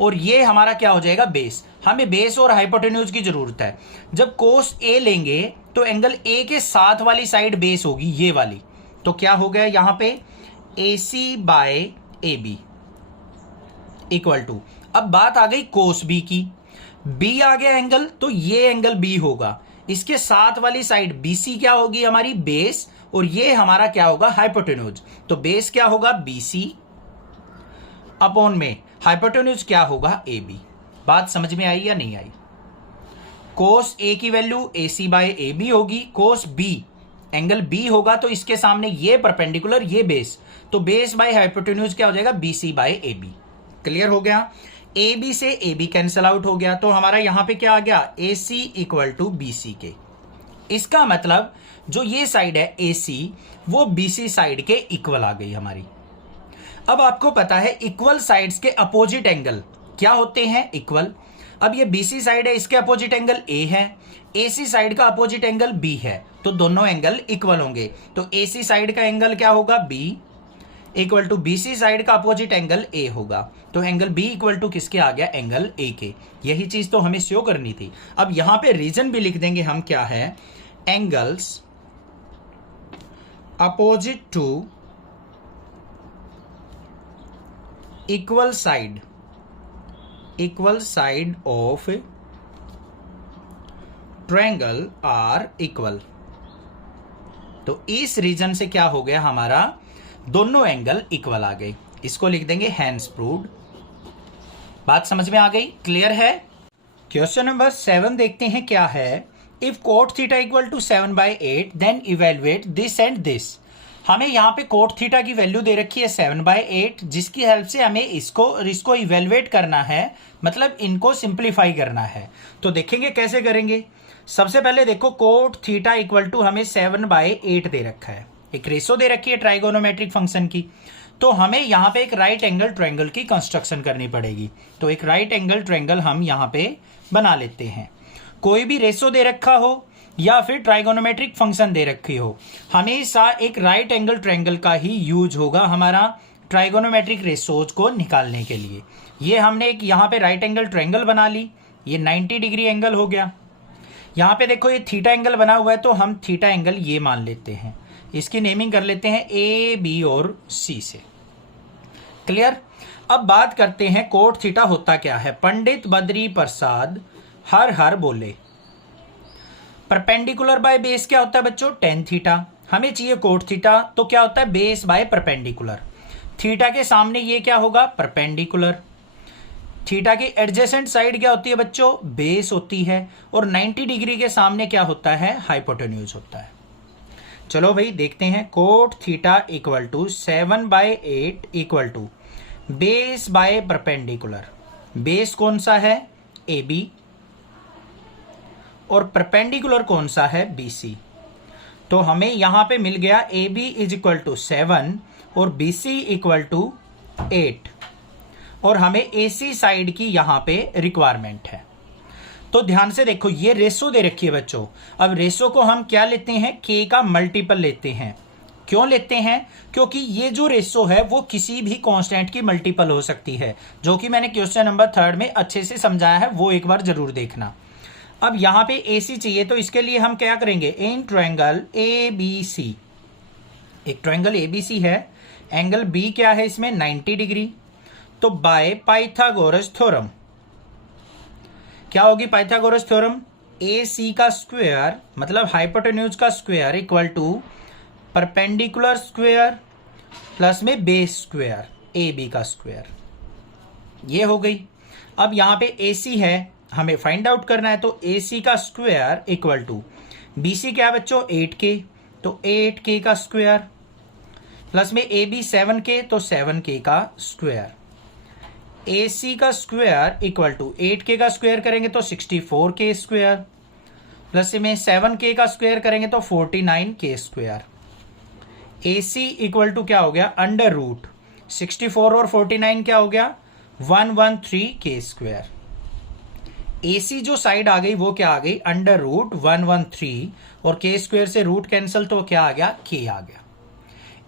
और ये हमारा क्या हो जाएगा? बेस। हमें बेस और हाइपोटेन्यूज की जरूरत है। जब कोस ए लेंगे तो एंगल ए के साथ वाली साइड बेस होगी, ये वाली, तो क्या हो गया यहां पे? A C by A B equal to, अब बात आ गई कोस बी की। बी आ गया एंगल, तो ये एंगल बी होगा, इसके साथ वाली साइड बीसी क्या होगी? हमारी बेस, और ये हमारा क्या होगा? हाइपोटेन्यूज। तो बेस क्या होगा? बीसी अपॉन में हाइपोटेन्यूज क्या होगा? A B. बात समझ में आई या नहीं आई? कोस ए की value A C by A B होगी, कोस बी एंगल बी होगा, तो इसके सामने ये परपेंडिकुलर, ये बेस, तो बेस बाय हाइपोटेन्यूज क्या हो जाएगा? B C by A B. Clear हो गया? ए बी से ए बी कैंसिल आउट हो गया, तो हमारा यहां पे क्या आ गया? ए सी इक्वल टू बी सी के। इसका मतलब जो ये साइड है ए सी, वो बी सी साइड के इक्वल आ गई हमारी। अब आपको पता है इक्वल साइड्स के अपोजिट एंगल क्या होते हैं? इक्वल। अब ये बीसी साइड है, इसके अपोजिट एंगल ए है, एसी साइड का अपोजिट एंगल बी है, तो दोनों एंगल इक्वल होंगे। तो एसी साइड का एंगल क्या होगा? B equal to BC side का अपोजिट एंगल ए होगा, तो एंगल बी इक्वल टू किसके आ गया? एंगल ए के। यही चीज तो हमें शो करनी थी। अब यहां पे रीजन भी लिख देंगे हम, क्या है? Angles opposite to equal side of triangle are equal. तो इस रीजन से क्या हो गया? हमारा दोनों एंगल इक्वल आ गए। इसको लिख देंगे हैंस प्रूव्ड। बात समझ में आ गई? क्लियर है? क्वेश्चन नंबर 7 देखते हैं क्या है। If cot theta equal to 7/8 then evaluate this and this. हमें यहाँ पे कोट थीटा की वैल्यू दे रखी है 7/8, जिसकी हेल्प से हमें इसको इवेलुएट करना है, मतलब इनको सिंप्लीफाई करना है। तो देखेंगे कैसे करेंगे। सबसे पहले देखो, कोट थीटा इक्वल टू हमें 7/8 दे रखा है, एक रेशो दे रखी है ट्राइगोनोमेट्रिक फंक्शन की, तो हमें यहाँ पे एक राइट एंगल ट्रायंगल की कंस्ट्रक्शन करनी पड़ेगी। तो एक राइट एंगल ट्रायंगल हम यहाँ पे बना लेते हैं। कोई भी रेशो दे रखा हो या फिर ट्राइगोनोमेट्रिक फंक्शन दे रखी हो, हमेशा एक राइट एंगल ट्रायंगल का ही यूज होगा हमारा ट्राइगोनोमेट्रिक रेशोज को निकालने के लिए। ये हमने एक यहाँ पे राइट एंगल ट्रायंगल बना ली, ये 90 डिग्री एंगल हो गया। यहाँ पे देखो ये थीटा एंगल बना हुआ है, तो हम थीटा एंगल ये मान लेते हैं, इसकी नेमिंग कर लेते हैं ए बी और सी से। क्लियर? अब बात करते हैं कोट थीटा होता क्या है। पंडित बद्री प्रसाद हर हर बोले, परपेंडिकुलर बाय बेस क्या होता है बच्चों? Tan theta. हमें चाहिए कोट थीटा, तो क्या होता है? Base by perpendicular. थीटा के सामने ये क्या होगा? परपेंडिकुलर। थीटा की एडजेसेंट साइड क्या होती है बच्चों? बेस होती है। और 90 डिग्री के सामने क्या होता है? हाइपोटेन्यूज होता है। चलो भाई देखते हैं। Cot theta equal to 7/8 equal to base by perpendicular. Base कौन सा है? ए बी, और परपेंडिकुलर कौन सा है? B C. तो हमें यहां पे मिल गया A B is equal to 7 और बी सी इक्वल टू 8, और हमें ए सी साइड की यहां पे रिक्वायरमेंट है। तो ध्यान से देखो, ये रेशो दे रखी है बच्चों। अब रेशो को हम क्या लेते हैं, के का मल्टीपल लेते हैं। क्यों लेते हैं, क्योंकि ये जो रेशो है वो किसी भी कांस्टेंट की मल्टीपल हो सकती है, जो कि मैंने क्वेश्चन नंबर 3 में अच्छे से समझाया है, वो एक बार जरूर देखना। अब यहाँ पे AC चाहिए, तो इसके लिए हम क्या करेंगे, इन ट्रायंगल ABC, एक ट्रायंगल ABC है, एंगल B क्या है इसमें 90 डिग्री, तो बाय पाइथागोरस थ्योरम क्या होगी, पाइथागोरस थ्योरम AC का स्क्वायर मतलब हाइपोटेन्यूज का square equal to perpendicular square plus में बेस स्क्वायर AB का स्क्वायर, ये हो गई। अब यहाँ पे AC है, हमें फाइंड आउट करना है, तो AC का स्क्वायर इक्वल टू BC क्या बच्चों 8K, तो 8K का स्क्वायर प्लस में AB 7K, तो 7K का स्क्वायर। AC का स्क्वायर इक्वल टू 8K का स्क्वायर करेंगे तो 64K स्क्वायर प्लस में 7K का स्क्वायर करेंगे तो 49K square. AC equal to क्या हो गया, अंडर रूट 64 और 49 क्या हो गया 113K स्क्वायर। AC जो साइड आ गई वो क्या आ गई, अंडर रूट 113 और K स्क्वायर से रूट कैंसिल, तो क्या आ गया, K आ गया।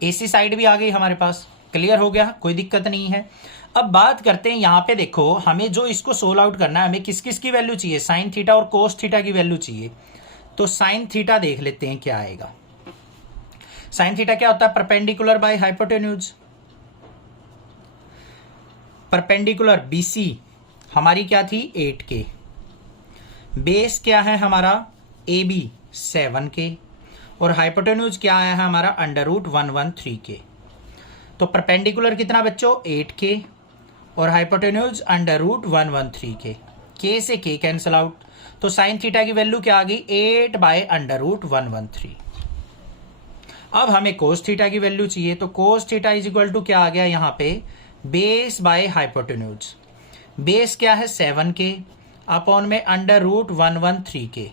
AC साइड भी आ गई हमारे पास, क्लियर हो गया, कोई दिक्कत नहीं है। अब बात करते हैं, यहाँ पे देखो हमें जो इसको सोल्व आउट करना है, हमें किस किस की वैल्यू चाहिए, साइन थीटा और कोस थीटा की वैल्यू चाहिए। तो साइन थीटा देख लेते हैं क्या आएगा। साइन थीटा क्या होता है, perpendicular by hypotenuse. Perpendicular BC हमारी क्या थी 8K, बेस क्या है हमारा AB 7K और हाइपोटेन्यूज क्या है हमारा अंडर रूट 113K। तो परपेंडिकुलर कितना बच्चों 8K और hypotenuse under root 113K, K से K कैंसिल आउट, तो साइन थीटा की वैल्यू क्या आ गई 8 बाय अंडर रूट 113। अब हमें कोस थीटा की वैल्यू चाहिए, तो cos theta is equal to क्या आ गया यहाँ पे बेस बाय हाइपोटेन्यूज। बेस क्या है 7K अपॉन में अंडर रूट 113K,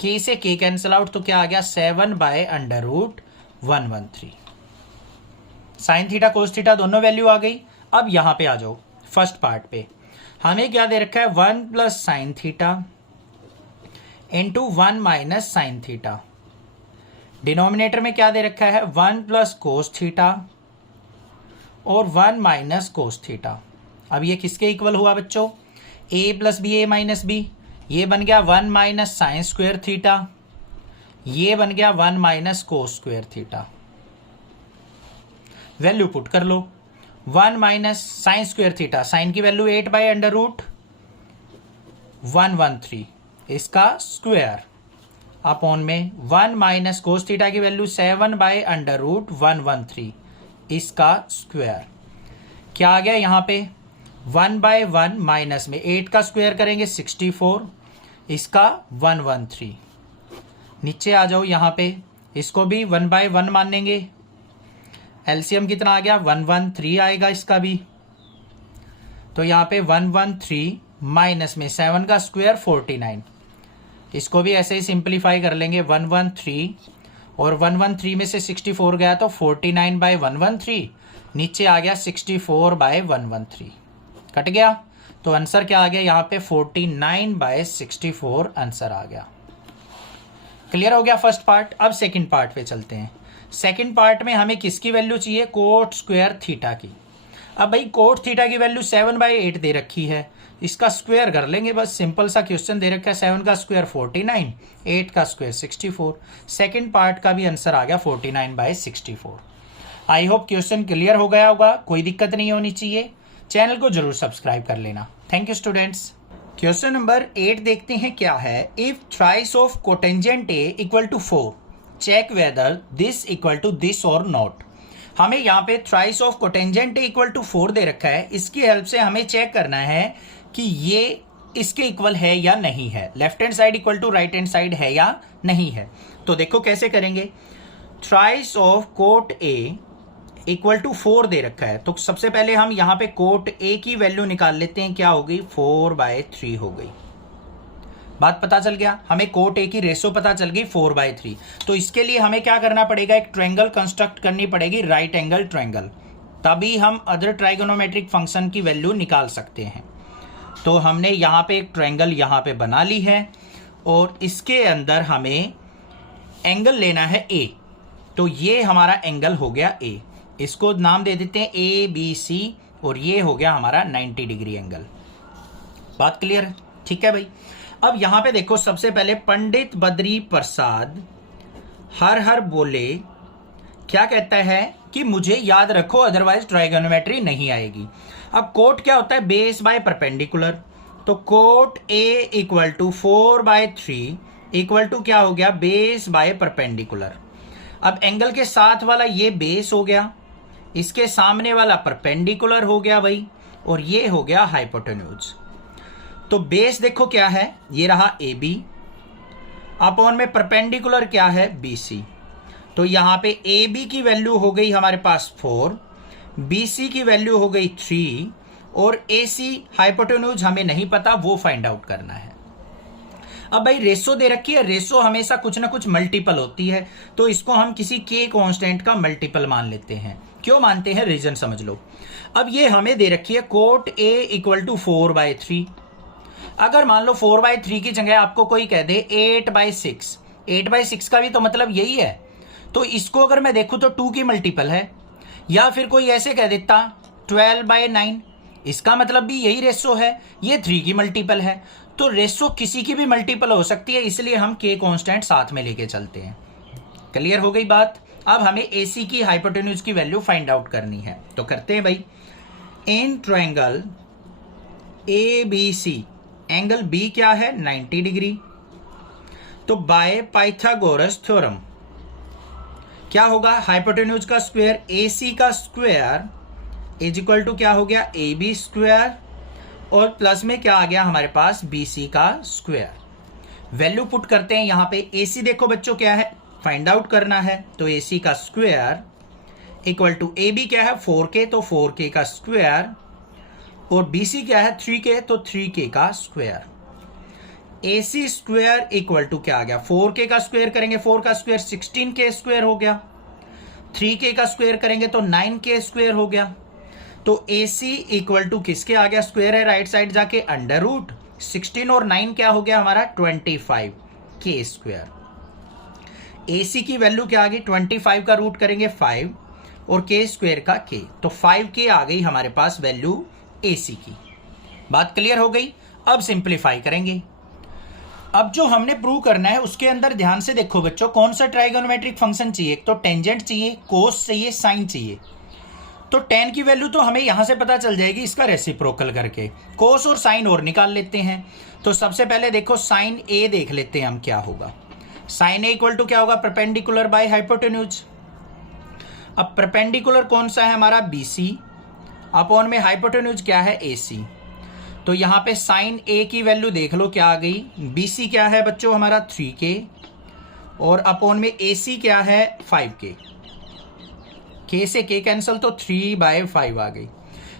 K से K कैंसिल आउट, तो क्या आ गया 7 by under root 113। Sine theta cos theta दोनों वैल्यू आ गई। अब यहां पे आ जाओ फर्स्ट पार्ट पे, हमें क्या दे रखा है 1 plus sine theta into 1 minus sine theta. Denominator में क्या दे रखा है 1 प्लस कोस थीटा और 1 माइनस कोस थीटा। अब ये किसके इक्वल हुआ बच्चों, a plus B A minus B, ये बन गया 1 माइनस साइन स्क्वायर थीटा, ये बन गया 1 minus cos square theta. Value put कर लो, 1 minus sine square theta, sine की वैल्यू 8 बाय अंडर रूट 113 इसका स्क्वायर अपॉन में 1 माइनस कोस थीटा की वैल्यू 7 बाय अंडर रूट 113 इसका स्क्वायर। क्या आ गया यहाँ पे 1 बाय 1 माइनस में 8 का स्क्वायर करेंगे 64 इसका 113। नीचे आ जाओ यहाँ पे, इसको भी 1 बाय 1 मानेंगे, एलसीएम कितना आ गया 113 आएगा इसका भी। तो यहाँ पे 113 माइनस में 7 का स्क्वायर 49, इसको भी ऐसे ही सिंप्लीफाई कर लेंगे 113 और 113 में से 64 गया तो 49 बाय 113, नीचे आ गया 64 बाय 113, कट गया। तो आंसर क्या आ गया यहाँ पे 49 बाय 64 आंसर आ गया। क्लियर हो गया फर्स्ट पार्ट। अब सेकंड पार्ट पे चलते हैं। सेकंड पार्ट में हमें किसकी वैल्यू चाहिए, कोट स्क्वायर थीटा की। अब भाई कोट थीटा की वैल्यू 7/8 दे रखी है, इसका स्क्वायर कर लेंगे बस, सिंपल सा क्वेश्चन दे रखा है। 7 का स्क्वायर 49, 8 का स्क्वायर 64। सेकंड पार्ट का भी आंसर आ गया 49/64। आई होप क्वेश्चन क्लियर हो गया होगा, कोई दिक्कत नहीं होनी चाहिए। चैनल को जरूर सब्सक्राइब कर लेना। Thank you students. Question number 8 देखते हैं क्या है। If thrice of cotangent A equal to 4 check whether this equal to this और नॉट। हमें यहाँ पे thrice of cotangent A equal to 4 दे रखा है, इसकी हेल्प से हमें चेक करना है कि ये इसके इक्वल है या नहीं है, left hand side equal to right hand side है या नहीं है। तो देखो कैसे करेंगे, thrice of cot A equal to 4 दे रखा है, तो सबसे पहले हम यहाँ पे कोट ए की वैल्यू निकाल लेते हैं, क्या हो गई 4/3 हो गई। बात पता चल गया, हमें कोट ए की रेशो पता चल गई 4/3। तो इसके लिए हमें क्या करना पड़ेगा, एक ट्रायंगल कंस्ट्रक्ट करनी पड़ेगी, राइट एंगल ट्रायंगल, तभी हम अदर ट्राइगोनोमेट्रिक फंक्शन की वैल्यू निकाल सकते हैं। तो हमने यहाँ पे एक ट्रायंगल यहाँ पे बना ली है और इसके अंदर हमें एंगल लेना है ए। तो ये हमारा एंगल हो गया ए, इसको नाम दे देते हैं ए बी सी, और ये हो गया हमारा 90 डिग्री एंगल। बात क्लियर है? ठीक है भाई। अब यहां पे देखो, सबसे पहले पंडित बद्री प्रसाद हर हर बोले क्या कहता है कि मुझे याद रखो अदरवाइज ट्राइगोनोमेट्री नहीं आएगी। अब कोट क्या होता है? Base by perpendicular. तो cot A equal to 4/3 equal to क्या हो गया? Base by perpendicular. अब एंगल के साथ वाला ये बेस हो गया, इसके सामने वाला परपेंडिकुलर हो गया भाई, और ये हो गया हाइपोटेन्यूज। तो बेस देखो क्या है, ये रहा ए बी, अपॉन में परपेंडिकुलर क्या है? B C. तो यहां पे ए बी की वैल्यू हो गई हमारे पास 4, बी सी की वैल्यू हो गई 3, और ए सी हाइपोटेन्यूज हमें नहीं पता, वो फाइंड आउट करना है। अब भाई रेशो दे रखी है, रेशो हमेशा कुछ ना कुछ मल्टीपल होती है, तो इसको हम किसी के कांस्टेंट का मल्टीपल मान लेते हैं। क्यों मानते हैं? रीजन समझ लो। अब ये हमें दे रखी है कोट ए इक्वल टू 4/3। अगर मान लो 4/3 की जगह आपको कोई कह दे 8/6, 8/6 का भी तो मतलब यही है, तो इसको अगर मैं देखूं तो 2 की मल्टीपल है, या फिर कोई ऐसे कह देता 12/9, इसका मतलब भी यही रेशो है, ये 3 की मल्टीपल है। तो रेशो किसी की भी मल्टीपल हो सकती है, इसलिए हम के कांस्टेंट साथ में लेके चलते हैं। क्लियर हो गई बात? अब हमें एसी की हाइपोटेन्यूज की वैल्यू फाइंड आउट करनी है, तो करते हैं भाई। In triangle A B C, angle B क्या है? 90 डिग्री। तो बाय पाइथागोरस थ्योरम क्या होगा? हाइपोटेन्यूज का स्क्वायर ए सी का स्क्वायर इज इक्वल टू क्या हो गया? ए बी स्क्वायर, और प्लस में क्या आ गया हमारे पास? बी सी का स्क्वायर। वैल्यू पुट करते हैं यहां पे। ए सी देखो बच्चों क्या है? फाइंड आउट करना है, तो ए सी का square equal to A B क्या है? 4K, तो 4K का स्क्वायर, और बी सी क्या है? 3K, तो 3K का square. A C square equal to क्या आ गया? 4K का स्क्वायर करेंगे, 4 का स्क्वायर 16K स्क्वायर हो गया, 3K का स्क्वायर करेंगे तो 9K स्क्वायर हो गया। तो ए सी इक्वल टू किसके आ गया? स्क्वायर है राइट साइड जाके, अंडर रूट 16 और 9 क्या हो गया हमारा? 25K square. ए सी की वैल्यू क्या आ गई? 25 का रूट करेंगे 5, और K स्क्वायर का K, तो 5K आ गई हमारे पास वैल्यू ए सी की। बात क्लियर हो गई? अब सिंप्लीफाई करेंगे। अब जो हमने प्रूव करना है उसके अंदर ध्यान से देखो बच्चों, कौन सा ट्राइगोनोमेट्रिक फंक्शन चाहिए? एक तो टेंजेंट चाहिए, कोस चाहिए, साइन चाहिए। तो tan की वैल्यू तो हमें यहां से पता चल जाएगी इसका रेसिप्रोकल करके। कोस और साइन और निकाल लेते हैं। तो सबसे पहले देखो साइन ए देख लेते हैं हम क्या होगा। साइन ए इक्वल टू क्या होगा? Perpendicular by hypotenuse. अब परपेंडिकुलर कौन सा है हमारा? बी सी, अपॉन में हाइपोटेन्यूज क्या है? ए सी। तो यहां पे साइन ए की वैल्यू देख लो क्या आ गई? बी सी क्या है बच्चों हमारा? 3K, और अपॉन में ए सी क्या है? 5K। K से K कैंसल, तो 3/5 आ गई।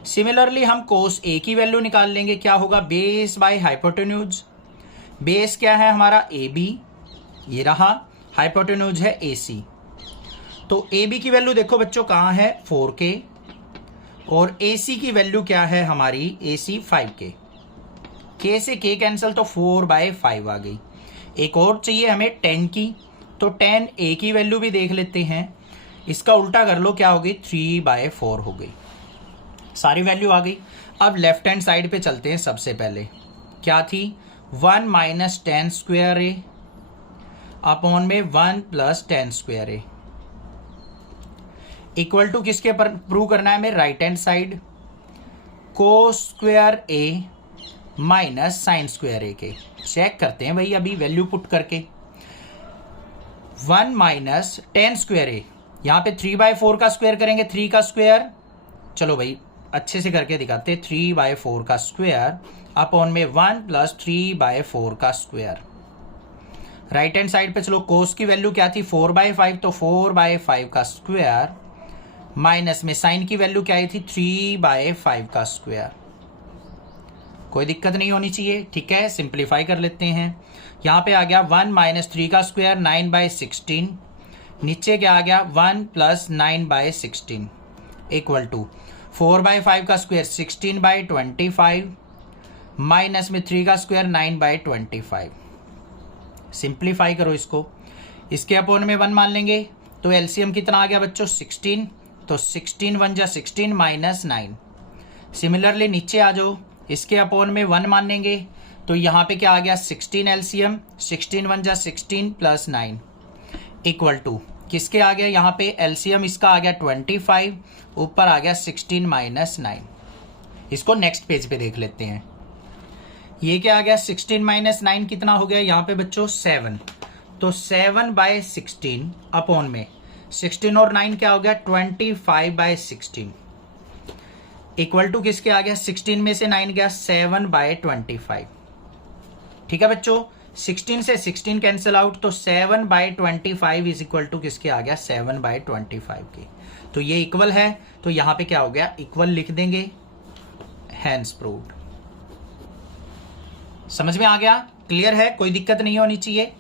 सिमिलरली हम कोस A की वैल्यू निकाल लेंगे, क्या होगा? Base by hypotenuse. बेस क्या है हमारा? AB, ये रहा, हाइपोटेन्यूज है AC। तो AB की वैल्यू देखो बच्चों कहाँ है? 4K, और AC की वैल्यू क्या है हमारी? AC 5K। K से K कैंसल, तो 4/5 आ गई। एक और चाहिए हमें tan की, तो tan A की वैल्यू भी देख लेते हैं। इसका उल्टा कर लो, क्या हो गई? 3/4 हो गई। सारी वैल्यू आ गई। अब लेफ्ट हैंड साइड पे चलते हैं। सबसे पहले क्या थी? 1 minus tan square A, upon में 1 plus tan square A, equal to किसके पर प्रूव करना है हमें? Right hand side, cos square A minus sine square A के। चेक करते हैं भाई अभी वैल्यू पुट करके। 1 माइनस tan स्क्वायर ए, यहाँ पे 3/4 का स्क्वायर करेंगे, 3 का स्क्वायर, चलो भाई अच्छे से करके दिखाते हैं। 3/4 का स्क्वायर अपॉन में 1 प्लस 3/4 का स्क्वायर। राइट हैंड साइड पे चलो, कोस की वैल्यू क्या थी? 4/5, तो 4/5 का स्क्वायर, माइनस में साइन की वैल्यू क्या आई थी? 3/5 का स्क्वायर। कोई दिक्कत नहीं होनी चाहिए, ठीक है। सिंप्लीफाई कर लेते हैं। यहाँ पे आ गया 1 माइनस 3 का स्क्वायर 9/16, नीचे क्या आ गया? 1 प्लस 9/16 इक्वल टू 4/5 का स्क्वायर 16/25 माइनस में 3 का स्क्वायर 9/25। सिंप्लीफाई करो इसको, इसके अपोन में 1 मान लेंगे तो एलसीएम कितना आ गया बच्चों 16, तो 16 1 जा 16 माइनस 9। सिमिलरली नीचे आ जाओ, इसके अपोन में 1 मान लेंगे तो यहाँ पे क्या आ गया 16 एलसीएम, 16 1 जा 16 प्लस 9 इक्वल टू किसके आ गया यहाँ पे एलसीएम इसका आ गया 25, ऊपर आ गया 16 माइनस 9। इसको नेक्स्ट पेज पे देख लेते हैं। ये क्या आ गया 16 माइनस 9 कितना हो गया यहाँ पे बच्चों 7, तो 7/16 अपॉन में 16 और 9 क्या हो गया 25/16 इक्वल टू किसके आ गया 16 में से 9 गया 7/25। ठीक है बच्चों, 16 से 16 कैंसिल आउट, तो 7/25 इज इक्वल टू किसके आ गया 7/25 के। तो ये इक्वल है, तो यहां पे क्या हो गया इक्वल लिख देंगे, हैंस प्रूव्ड। समझ में आ गया, क्लियर है, कोई दिक्कत नहीं होनी चाहिए।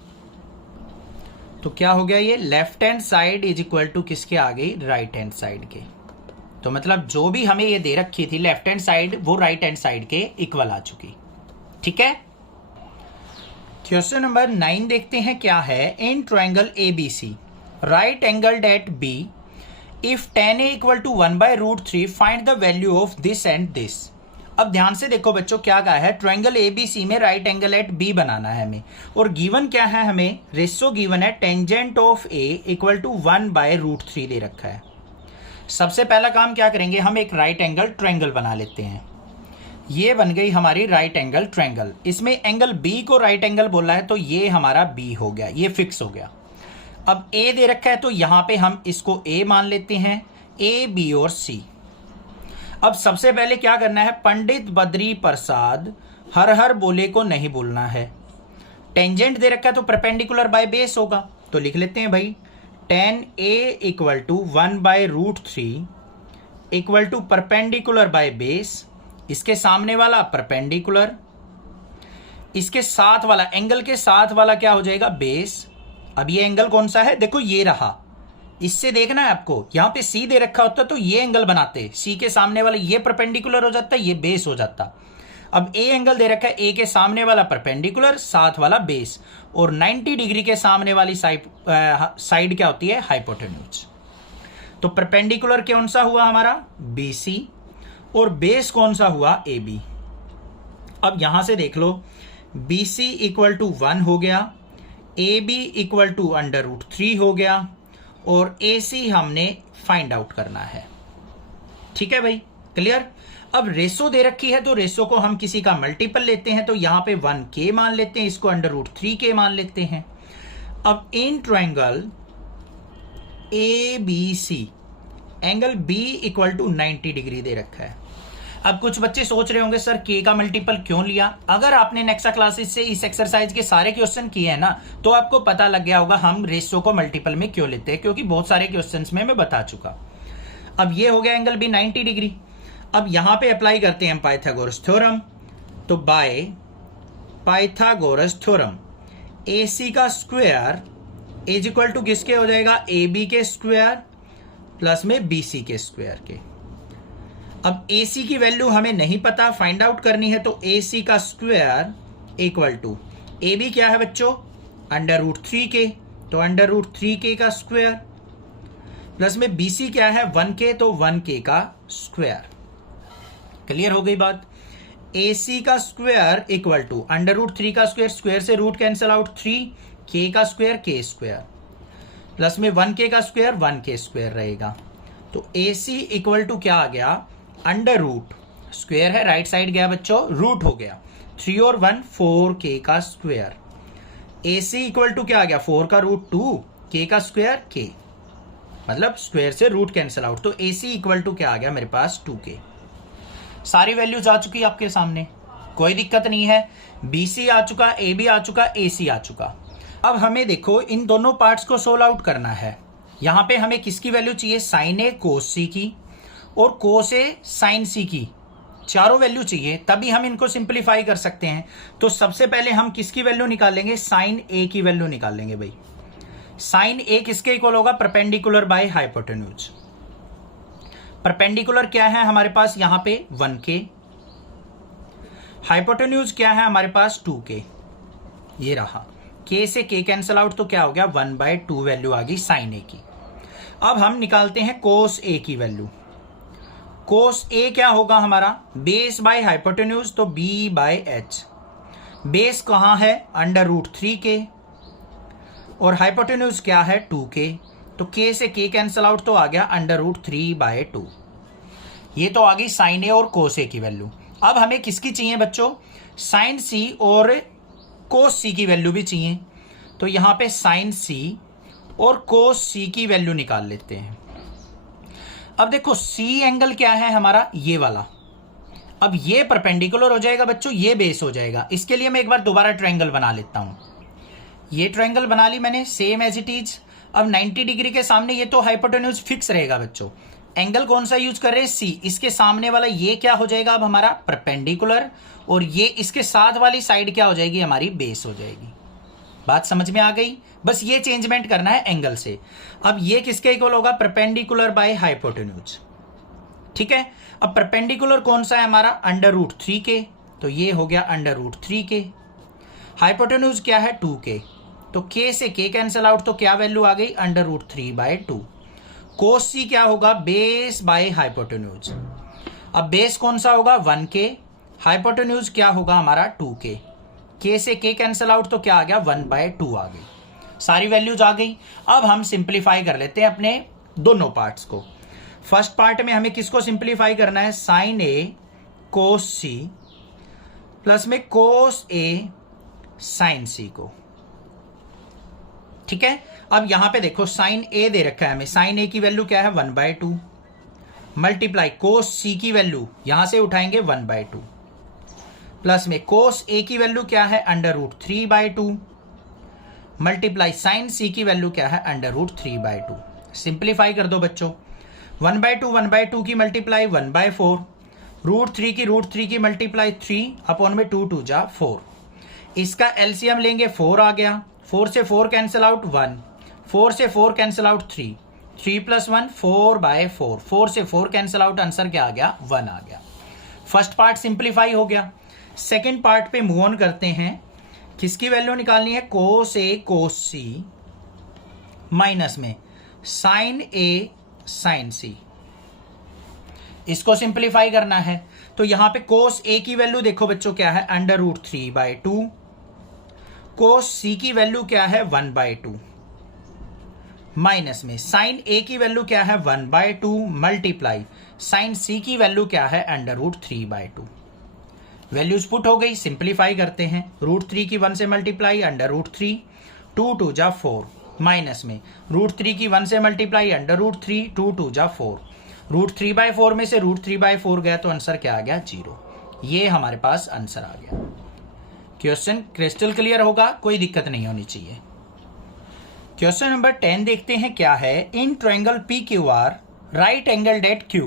तो क्या हो गया ये left hand side is equal to किसके आ गई राइट हैंड साइड के। तो मतलब जो भी हमें ये दे रखी थी लेफ्ट हैंड साइड वो राइट हैंड साइड के इक्वल आ चुकी। ठीक है, क्वेश्चन नंबर 9 देखते हैं क्या है। In triangle ABC right angled at B, if tan A equal to 1/√3 find the value of this and this. अब ध्यान से देखो बच्चों क्या कहा है, ट्रायंगल ABC में राइट एंगल एट B बनाना है हमें, और गिवन क्या है हमें रेशो गिवन है tangent of A equal to 1/√3 दे रखा है। सबसे पहला काम क्या करेंगे, हम एक राइट एंगल ट्रायंगल बना लेते हैं। ये बन गई हमारी राइट एंगल ट्रायंगल, इसमें एंगल B को राइट एंगल बोला है तो ये हमारा B हो गया, ये फिक्स हो गया। अब A दे रखा है तो यहां पे हम इसको A मान लेते हैं, A B और C। अब सबसे पहले क्या करना है, पंडित बद्री प्रसाद हर हर बोले को नहीं बोलना है। टेंजेंट दे रखा है तो परपेंडिकुलर बाय बेस होगा, तो लिख लेते हैं भाई tan A equal to 1/√3 equal to perpendicular by base, इसके सामने वाला परपेंडिकुलर, इसके साथ वाला एंगल के साथ वाला क्या हो जाएगा बेस। अब ये एंगल कौन सा है, देखो ये रहा, इससे देखना है आपको, यहां पे C दे रखा होता तो ये एंगल बनाते, C के सामने वाला ये परपेंडिकुलर हो जाता, ये बेस हो जाता। अब A एंगल दे रखा है, A के सामने वाला परपेंडिकुलर, साथ वाला बेस, और 90 डिग्री के सामने वाली साइड क्या होती है हाइपोटेन्यूज। तो परपेंडिकुलर कौन सा हुआ हमारा BC, और बेस कौन सा हुआ AB। अब यहां से देख लो BC इक्वल टू 1 हो गया, AB इक्वल टू √3 हो गया, और AC हमने फाइंड आउट करना है। ठीक है भाई, क्लियर। अब रेशो दे रखी है तो रेशो को हम किसी का मल्टीपल लेते हैं, तो यहां पे 1K मान लेते हैं, इसको √3K मान लेते हैं। अब in triangle ABC angle B equal to 90 degree दे रखा है। अब कुछ बच्चे सोच रहे होंगे सर K का मल्टीपल क्यों लिया। अगर आपने नेक्स्ट क्लासेस से इस एक्सरसाइज के सारे क्वेश्चन किए हैं ना, तो आपको पता लग गया होगा हम रेशो को मल्टीपल में क्यों लेते हैं, क्योंकि बहुत सारे क्वेश्चंस में मैं बता चुका। अब ये हो गया एंगल B 90 डिग्री। अब यहां पे अप्लाई करते हैं पाइथागोरस थ्योरम, तो बाय पाइथागोरस थ्योरम AC का स्क्वायर इज इक्वल टू किसके हो जाएगा AB के स्क्वायर प्लस में BC के स्क्वायर के। अब AC की वैल्यू हमें नहीं पता, फाइंड आउट करनी है, तो AC का स्क्वायर इक्वल टू AB क्या है बच्चों √3K, तो √3K का स्क्वायर प्लस में BC क्या है 1K, तो 1K का स्क्वायर। क्लियर हो गई बात। AC का स्क्वायर इक्वल टू √3 का स्क्वायर, स्क्वायर से रूट कैंसिल आउट 3K का स्क्वायर K स्क्वायर प्लस में 1K का स्क्वायर 1K स्क्वायर रहेगा। तो AC इक्वल टू क्या आ गया √ स्क्वायर है, राइट साइड गया बच्चों, रूट हो गया 3 और 1 4K का स्क्वायर। AC इक्वल टू क्या आ गया 4 का रूट 2, K का स्क्वायर K, मतलब स्क्वायर से रूट कैंसिल आउट, तो AC इक्वल टू क्या आ गया मेरे पास 2K। सारी वैल्यूज आ चुकी आपके सामने, कोई दिक्कत नहीं है। BC आ चुका, AB आ चुका, AC आ चुका। अब हमें देखो इन दोनों पार्ट्स को सोल्व आउट करना है। यहां पे हमें किसकी वैल्यू चाहिए sin A cos C की और cos A sin C की, चारों वैल्यू चाहिए, तभी हम इनको सिंप्लीफाई कर सकते हैं। तो सबसे पहले हम किसकी वैल्यू निकालेंगे sin A की वैल्यू निकालेंगे भाई। sin A किसके इक्वल होगा परपेंडिकुलर बाय हाइपोटेन्यूज। परपेंडिकुलर क्या है हमारे पास यहां पे 1K, हाइपोटेन्यूज क्या है हमारे पास 2k, ये रहा, k से k कैंसिल आउट तो क्या हो गया 1/2 वैल्यू आ गई साइन a की। अब हम निकालते हैं कोस a की वैल्यू। कोस a क्या होगा हमारा, बेस बाय हाइपोटेन्यूज तो b/h। बेस कहाँ है, √3k, और हाइपोटेन्यूज क्या है 2k, तो k से k कैंसिल आउट तो आ गया √3/2। ये तो आ गई साइन a और कोस a की वैल्यू। अब हमें किसकी चाहिए बच्चों, साइन c और कोस c की वैल्यू भी चाहिए। तो यहां पे साइन c और कोस c की वैल्यू निकाल लेते हैं। अब देखो c एंगल क्या है हमारा, ये वाला। अब ये परपेंडिकुलर हो जाएगा बच्चों, ये बेस हो जाएगा। इसके लिए मैं एक बार दोबारा ट्रायंगल बना लेता हूं। ये ट्रायंगल बना ली मैंने, सेम एज इट इज। अब 90 डिग्री के सामने ये तो हाइपोटेन्यूज फिक्स रहेगा बच्चों। एंगल कौन सा यूज कर रहे हैं, सी। इसके सामने वाला ये क्या हो जाएगा अब हमारा परपेंडिकुलर, और ये इसके साथ वाली साइड क्या हो जाएगी हमारी, बेस हो जाएगी। बात समझ में आ गई, बस ये चेंजमेंट करना है एंगल से। अब ये किसके इक्वल होगा, परपेंडिकुलर बाय हाइपोटेन्यूज। ठीक है, अब परपेंडिकुलर कौन सा है हमारा, √3k, तो ये हो गया √3k। हाइपोटेन्यूज क्या है 2k, तो k से k कैंसिल आउट तो क्या वैल्यू आ गई √3/2। कोस c क्या होगा, बेस बाय हाइपोटेन्यूज। अब बेस कौन सा होगा 1k, हाइपोटेन्यूज क्या होगा हमारा 2k। k से k कैंसिल आउट तो क्या आ गया 1/2 आ गई। सारी वैल्यूज आ गई। अब हम सिंप्लीफाई कर लेते हैं अपने दोनों पार्ट्स को। फर्स्ट पार्ट में हमें किसको सिंप्लीफाई करना है, sine a cos c plus में कोस a साइन c को। ठीक है, अब यहां पे देखो साइन a दे रखा है हमें, साइन a की वैल्यू क्या है 1/2 मल्टीप्लाई कोस c की वैल्यू यहां से उठाएंगे 1/2 प्लस में कोस a की वैल्यू क्या है √3/2 मल्टीप्लाई साइन c की वैल्यू क्या है √3/2। सिंप्लीफाई कर दो बच्चों, 1/2 की मल्टीप्लाई 1/4, √3 की मल्टीप्लाई 3/2 जा 4। इसका एलसीएम लेंगे 4 आ गया, 4 से 4 कैंसिल आउट 1, 4 से 4 कैंसिल आउट 3, 3 + 1 4/4, 4 से 4 कैंसिल आउट, आंसर क्या आ गया 1 आ गया। फर्स्ट पार्ट सिंप्लीफाई हो गया। सेकेंड पार्ट पे मूव ऑन करते हैं। किसकी वैल्यू निकालनी है, कोस a कोस c माइनस में साइन a साइन c। इसको सिंप्लीफाई करना है तो यहां पे कोस a की वैल्यू देखो बच्चों क्या है √3/2, कोस c की वैल्यू क्या है 1/2 माइनस में साइन a की वैल्यू क्या है 1/2 मल्टीप्लाई साइन c की वैल्यू क्या है √3/2। वैल्यूज पुट हो गई, सिंप्लीफाई करते हैं। √3 की 1 से मल्टीप्लाई √3, 2 जा 4 माइनस में √3 की 1 से मल्टीप्लाई √3, 2 जा 4, √3/4 में से √3/4 गया तो आंसर क्या आ गया 0। ये हमारे पास आंसर आ गया। क्वेश्चन क्रिस्टल क्लियर होगा, कोई दिक्कत नहीं होनी चाहिए। क्वेश्चन नंबर 10 देखते हैं क्या है। In triangle PQR right angle at Q,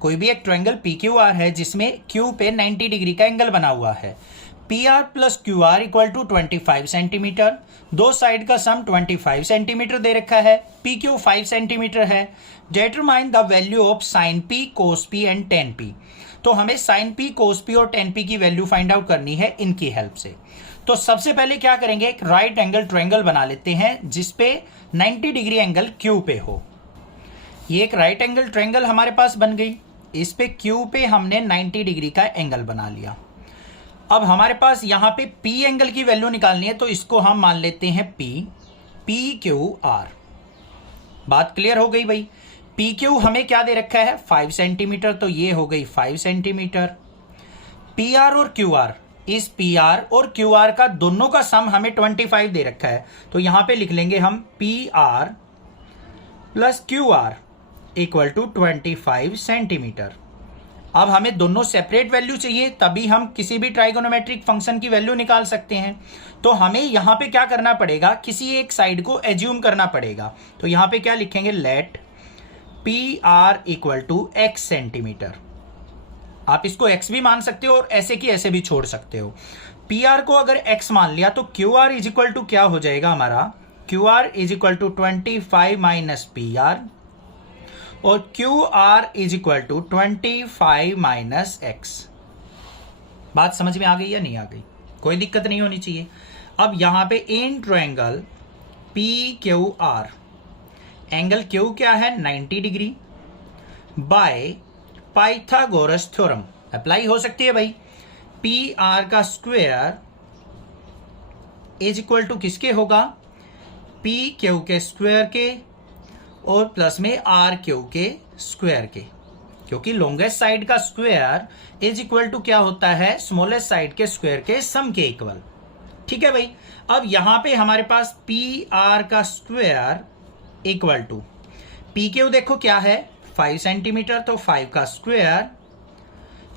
कोई भी एक ट्रायंगल PQR है जिसमें Q पे 90 डिग्री का एंगल बना हुआ है। PR + QR = 25 सेंटीमीटर, दो साइड का सम 25 सेंटीमीटर दे रखा है। PQ 5 सेंटीमीटर है। Determine the value of sine P, cos P and tan P। तो हमें साइन P, cos P और tan P की वैल्यू फाइंड आउट करनी है इनकी हेल्प से। तो सबसे पहले क्या करेंगे, एक राइट एंगल ट्रायंगल बना लेते हैं जिसपे 90 डिग्री एंगल Q पे हो। ये एक राइट एंगल ट्रायंगल हमारे पास बन गई। इस पे Q पे हमने 90 डिग्री का एंगल बना लिया। अब हमारे पास यहां पे P एंगल की वैल्यू निकालनी है तो इसको हम मान लेते हैं PQR। बात क्लियर हो गई भाई। PQ हमें क्या दे रखा है 5 सेंटीमीटर, तो ये हो गई 5 सेंटीमीटर। PR और QR, इस PR और QR का दोनों का सम हमें 25 दे रखा है तो यहां पे लिख लेंगे हम PR + QR = 25 सेंटीमीटर। अब हमें दोनों सेपरेट वैल्यू चाहिए, तभी हम किसी भी ट्राइगोनोमेट्रिक फंक्शन की वैल्यू निकाल सकते हैं। तो हमें यहां पे क्या करना पड़ेगा, किसी एक साइड को एज्यूम करना पड़ेगा। तो यहां पे क्या लिखेंगे, लेट PR = x सेंटीमीटर। आप इसको x भी मान सकते हो और ऐसे की ऐसे भी छोड़ सकते हो। PR को अगर x मान लिया तो QR = क्या हो जाएगा हमारा, QR = 25 - PR और QR = 25 - x। बात समझ में आ गई या नहीं आ गई? कोई दिक्कत नहीं होनी चाहिए। अब यहां पे in triangle PQR, angle Q क्या है 90 degree, by Pythagoras theorem apply हो सकती है भाई। PR का स्क्वायर इज इक्वल टू किसके होगा, PQ के स्क्वायर के और प्लस में RQ के स्क्वायर के, क्योंकि लॉन्गेस्ट साइड का स्क्वायर इज इक्वल टू क्या होता है, स्मॉलेस्ट साइड के स्क्वायर के सम के इक्वल। ठीक है भाई। अब यहां पे हमारे पास PR का स्क्वायर इक्वल टू PQ देखो क्या है 5 सेंटीमीटर, तो 5 का स्क्वायर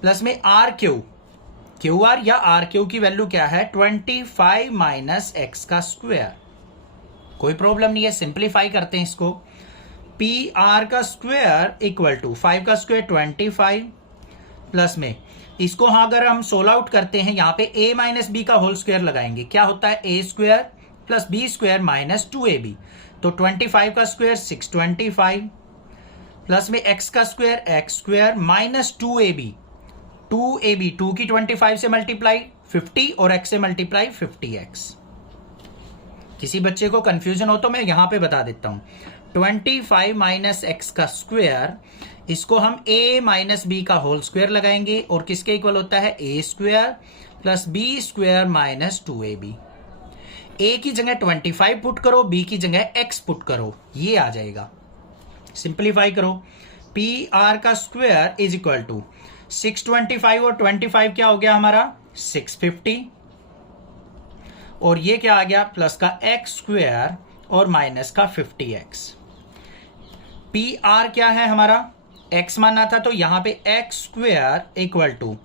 प्लस में RQ, QR या RQ की वैल्यू क्या है 25 माइनस x का स्क्वायर। कोई प्रॉब्लम नहीं है, सिंप्लीफाई करते हैं इसको। PR का स्क्वायर इक्वल टू 5 का स्क्वायर 25 प्लस में इसको अगर हम सोल्व आउट करते हैं यहाँ पे a माइनस बी का होल स्क्वायर लगाएंगे, क्या होता है a square plus B square minus 2ab, तो 25 का स्क्वायर 625 प्लस में x का square x square minus 2ab, 2 की 25 से मल्टीप्लाई 50 और x से मल्टीप्लाई 50x। किसी बच्चे को कंफ्यूजन हो तो मैं यहां पे बता देता हूं, 25 माइनस एक्स का स्क्वायर, इसको हम a माइनस बी का होल स्क्वायर लगाएंगे और किसके इक्वल होता है a square plus B square minus 2ab। a की जगह 25 पुट करो, b की जगह x पुट करो, ये आ जाएगा। सिंप्लीफाई करो, PR का स्क्वायर इज इक्वल टू 625 और 25 क्या हो गया हमारा 650, और ये क्या आ गया प्लस का x स्क्वायर और माइनस का 50x। PR क्या है हमारा x माना था, तो यहां पे x square equal to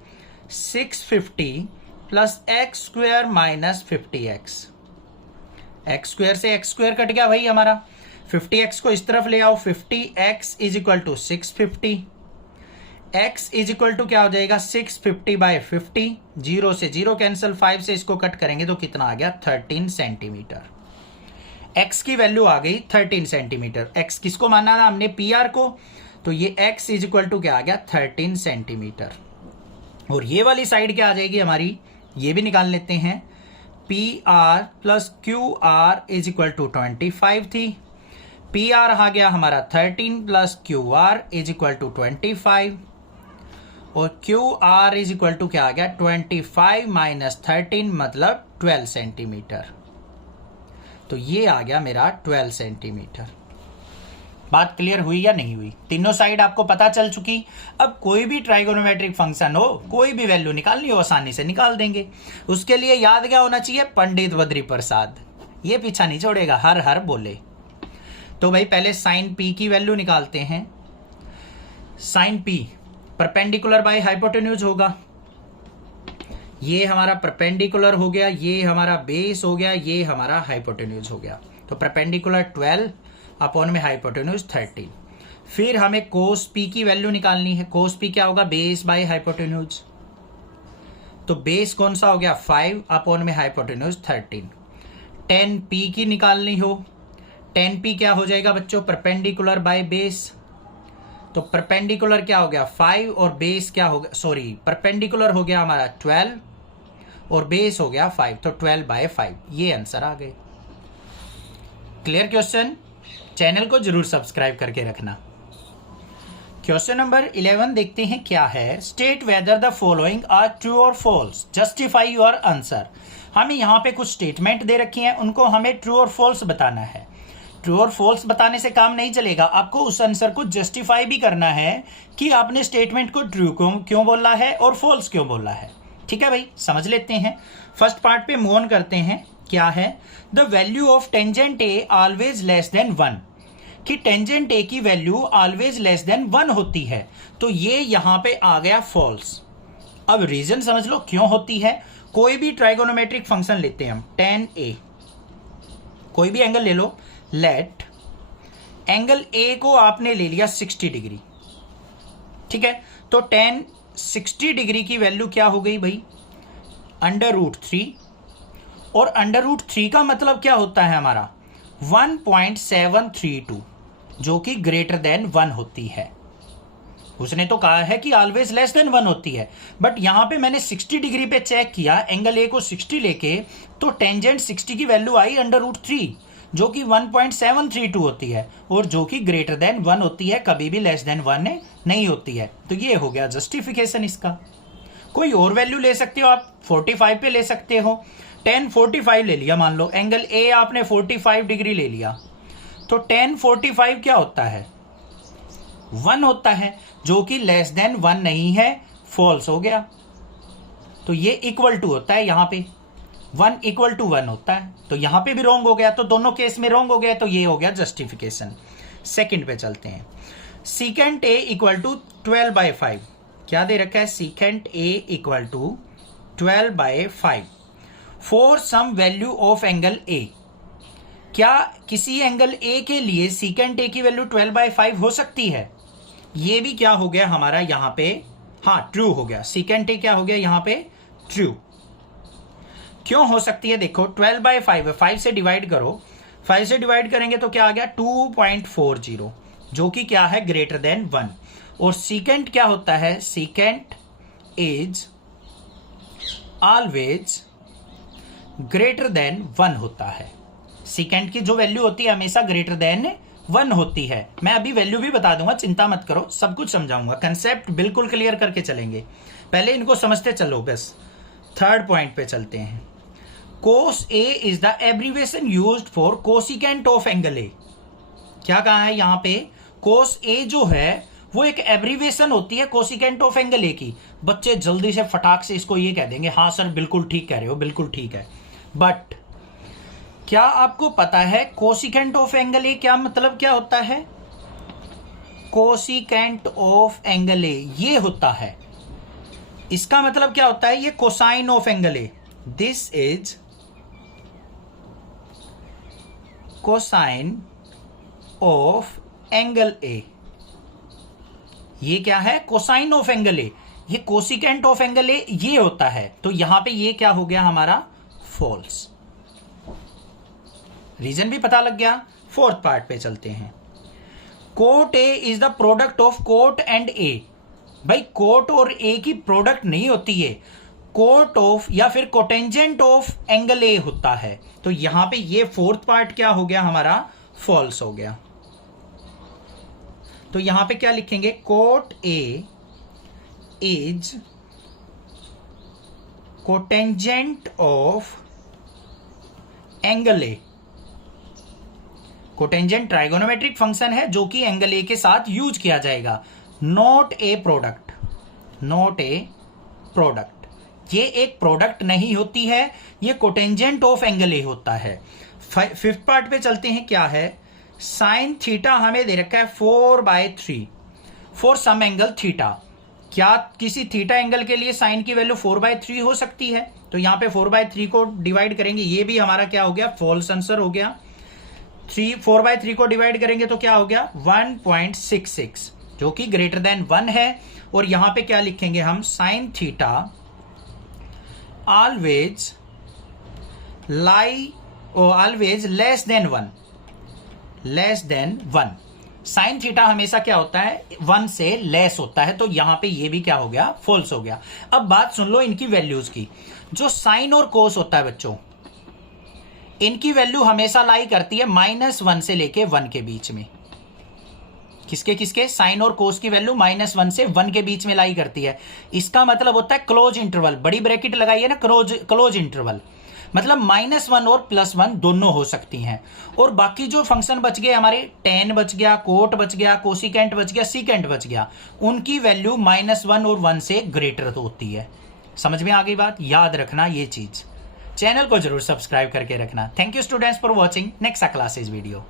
650 plus x square minus 50x। x square से x स्क्वायर कट गया भाई हमारा, 50x को इस तरफ ले आओ, 50x is equal to 650, x is equal to क्या हो जाएगा 650 बाय 50, 0 से 0 कैंसिल, 5 से इसको कट करेंगे तो कितना आ गया 13 सेंटीमीटर। x की वैल्यू आ गई 13 सेंटीमीटर। x किसको माना था हमने PR को, तो ये x इज इक्वल टू क्या आ गया 13 सेंटीमीटर। और ये वाली साइड क्या आ जाएगी हमारी, ये भी निकाल लेते हैं, PR plus QR is equal to 25 थी, PR आ गया हमारा 13 plus QR is equal to 25 और QR इज इक्वल टू क्या आ गया 25 माइनस 13 मतलब 12 सेंटीमीटर। तो ये आ गया मेरा 12 सेंटीमीटर। बात क्लियर हुई या नहीं हुई? तीनों साइड आपको पता चल चुकी। अब कोई भी ट्राइगोनोमेट्रिक फंक्शन हो, कोई भी वैल्यू निकालनी हो, आसानी से निकाल देंगे। उसके लिए याद क्या होना चाहिए, पंडित बद्री प्रसाद, ये पीछा नहीं छोड़ेगा, हर हर बोले। तो भाई पहले साइन P की वैल्यू निकालते हैं। Sine P perpendicular by hypotenuse होगा, ये हमारा परपेंडिकुलर हो गया, ये हमारा बेस हो गया, ये हमारा हाइपोटेन्यूज हो गया। तो परपेंडिकुलर 12 अपॉन में हाइपोटेन्यूज 13। फिर हमें कोस P की वैल्यू निकालनी है। कोस P क्या होगा बेस बाय हाइपोटेन्यूज, तो बेस कौन सा हो गया 5 अपॉन में हाइपोटेन्यूज 13। tan P की निकालनी हो, tan P क्या हो जाएगा बच्चों परपेंडिकुलर बाय बेस, तो परपेंडिकुलर क्या हो गया 5 और बेस क्या हो गया, सॉरी परपेंडिकुलर हो गया हमारा 12 और बेस हो गया 5, तो 12 बाय 5, ये आंसर आ गए। Clear question? चैनल को जरूर सब्सक्राइब करके रखना। क्वेश्चन नंबर 11 देखते हैं क्या है। State whether the following are true और फॉल्स, जस्टिफाई योर आंसर। हमें यहाँ पे कुछ स्टेटमेंट दे रखी हैं, उनको हमें ट्रू और फॉल्स बताना है। ट्रू और फॉल्स बताने से काम नहीं चलेगा, आपको उस आंसर को जस्टिफाई भी करना है कि आपने स्टेटमेंट को ट्रू क्यों बोला है और फॉल्स क्यों बोला है। ठीक है भाई, समझ लेते हैं। फर्स्ट पार्ट पे मूव ऑन करते हैं। क्या है, the value of tangent a always less than 1, कि टेंजेंट ए की वैल्यू ऑलवेज लेस देन 1 होती है, तो ये यहां पे आ गया फॉल्स। अब रीजन समझ लो क्यों होती है। कोई भी ट्राइगोनोमेट्रिक फंक्शन लेते हैं हम, tan A, कोई भी एंगल ले लो, लेट एंगल A को आपने ले लिया 60 डिग्री, ठीक है, तो tan 60 डिग्री की वैल्यू क्या हो गई भाई √3, और √3 का मतलब क्या होता है हमारा 1.732, जो कि ग्रेटर देन 1 होती है। उसने तो कहा है कि ऑलवेज लेस देन 1 होती है, बट यहां पे मैंने 60 डिग्री पे चेक किया, एंगल ए को 60 लेके, तो टेंजेंट 60 की वैल्यू आई √3 जो कि 1.732 होती है, और जो कि ग्रेटर देन 1 होती है, कभी भी लेस देन 1 नहीं होती है। तो ये हो गया जस्टिफिकेशन इसका। कोई और वैल्यू ले सकते हो आप, 45 पे ले सकते हो। 10 45 ले लिया, मान लो एंगल ए आपने 45 डिग्री ले लिया, तो 10 45 क्या होता है, 1 होता है, जो कि लेस देन 1 नहीं है, फॉल्स हो गया। तो ये इक्वल टू होता है, यहां पे 1 = 1 होता है, तो यहां पे भी रॉन्ग हो गया, तो दोनों केस में रॉन्ग हो गया, तो ये हो गया जस्टिफिकेशन। सेकंड पे चलते हैं। सीकेंट ए = 12/5, क्या दे रखा है, secant A = 12/5 for some value of angle A. क्या किसी एंगल ए के लिए सीकेंट ए की वैल्यू 12/5 हो सकती है? ये भी क्या हो गया हमारा यहां पे, हाँ ट्रू हो गया, सीकेंट ए क्या हो गया यहां पे, ट्रू। क्यों हो सकती है, देखो 12/5 है, 5 से डिवाइड करो, 5 से डिवाइड करेंगे तो क्या आ गया 2.40, जो कि क्या है ग्रेटर देन 1। और सीकेंट क्या होता है, secant is always greater than 1 होता है। सीकेंट की जो वैल्यू होती है हमेशा ग्रेटर देन 1 होती है। मैं अभी वैल्यू भी बता दूंगा, चिंता मत करो, सब कुछ समझाऊंगा, कंसेप्ट बिल्कुल क्लियर करके चलेंगे, पहले इनको समझते चलो बस। थर्ड पॉइंट पे चलते हैं। Cos A is the abbreviation used for cosecant of angle A. क्या कहा है यहां पे, कोस ए जो है वो एक एब्रीविएशन होती है कोसिकेंट ऑफ एंगल ए की। बच्चे जल्दी से फटाक से इसको ये कह देंगे, हाँ सर बिल्कुल ठीक कह रहे हो, बिल्कुल ठीक है। बट क्या आपको पता है कोसिकेंट ऑफ एंगल ए क्या मतलब क्या होता है? कोसिकेंट ऑफ एंगल ए ये होता है, इसका मतलब क्या होता है, ये cosine of angle A. This is cosine of angle ए। ये क्या है, कोसाइन ऑफ एंगल ए। ये कोसिकेंट ऑफ एंगल ए ये होता है, तो यहां पे ये क्या हो गया हमारा, फॉल्स। रीजन भी पता लग गया। फोर्थ पार्ट पे चलते हैं। Cot A is the product of cot and A. भाई कोट और ए की प्रोडक्ट नहीं होती है, कोट ऑफ या फिर कोटेंजेंट ऑफ एंगल ए होता है। तो यहां पे ये फोर्थ पार्ट क्या हो गया हमारा, फॉल्स हो गया। तो यहां पे क्या लिखेंगे, coat A is cotangent of angle A. Cotangent trigonometric function है जो कि एंगल ए के साथ यूज किया जाएगा, not a product, not a product. ये एक प्रोडक्ट नहीं होती है, ये कोटेंजेंट ऑफ एंगल ए होता है। फिफ्थ पार्ट पे चलते हैं, क्या है, साइन थीटा हमें दे रखा है 4/3 फॉर सम एंगल थीटा। क्या किसी थीटा एंगल के लिए साइन की वैल्यू 4/3 हो सकती है? तो यहां पे 4/3 को डिवाइड करेंगे, ये भी हमारा क्या हो गया, फॉल्स आंसर हो गया। 4/3 को डिवाइड करेंगे तो क्या हो गया 1.66, जो कि ग्रेटर देन 1 है। और यहां पे क्या लिखेंगे हम, sine theta always always less than 1, less than 1। Sine theta हमेशा क्या होता है, 1 से लेस होता है, तो यहां पे ये भी क्या हो गया, फॉल्स हो गया। अब बात सुन लो इनकी वैल्यूज की। जो साइन और कोस होता है बच्चों, इनकी वैल्यू हमेशा लाई करती है -1 से लेके 1 के बीच में। किसके किसके, साइन और कोस की वैल्यू -1 से 1 के बीच में लाई करती है। इसका मतलब होता है क्लोज इंटरवल, बड़ी ब्रैकेट लगाइए ना, क्लोज इंटरवल, मतलब -1 और +1 दोनों हो सकती हैं। और बाकी जो फंक्शन बच गए हमारे, टेन बच गया, कोट बच गया, कोसिकेंट बच गया, सीकेंट बच गया, उनकी वैल्यू -1 और 1 से ग्रेटर होती है। समझ में आ गई बात, याद रखना ये चीज। चैनल को जरूर सब्सक्राइब करके रखना। Thank you students for watching. Next classes video.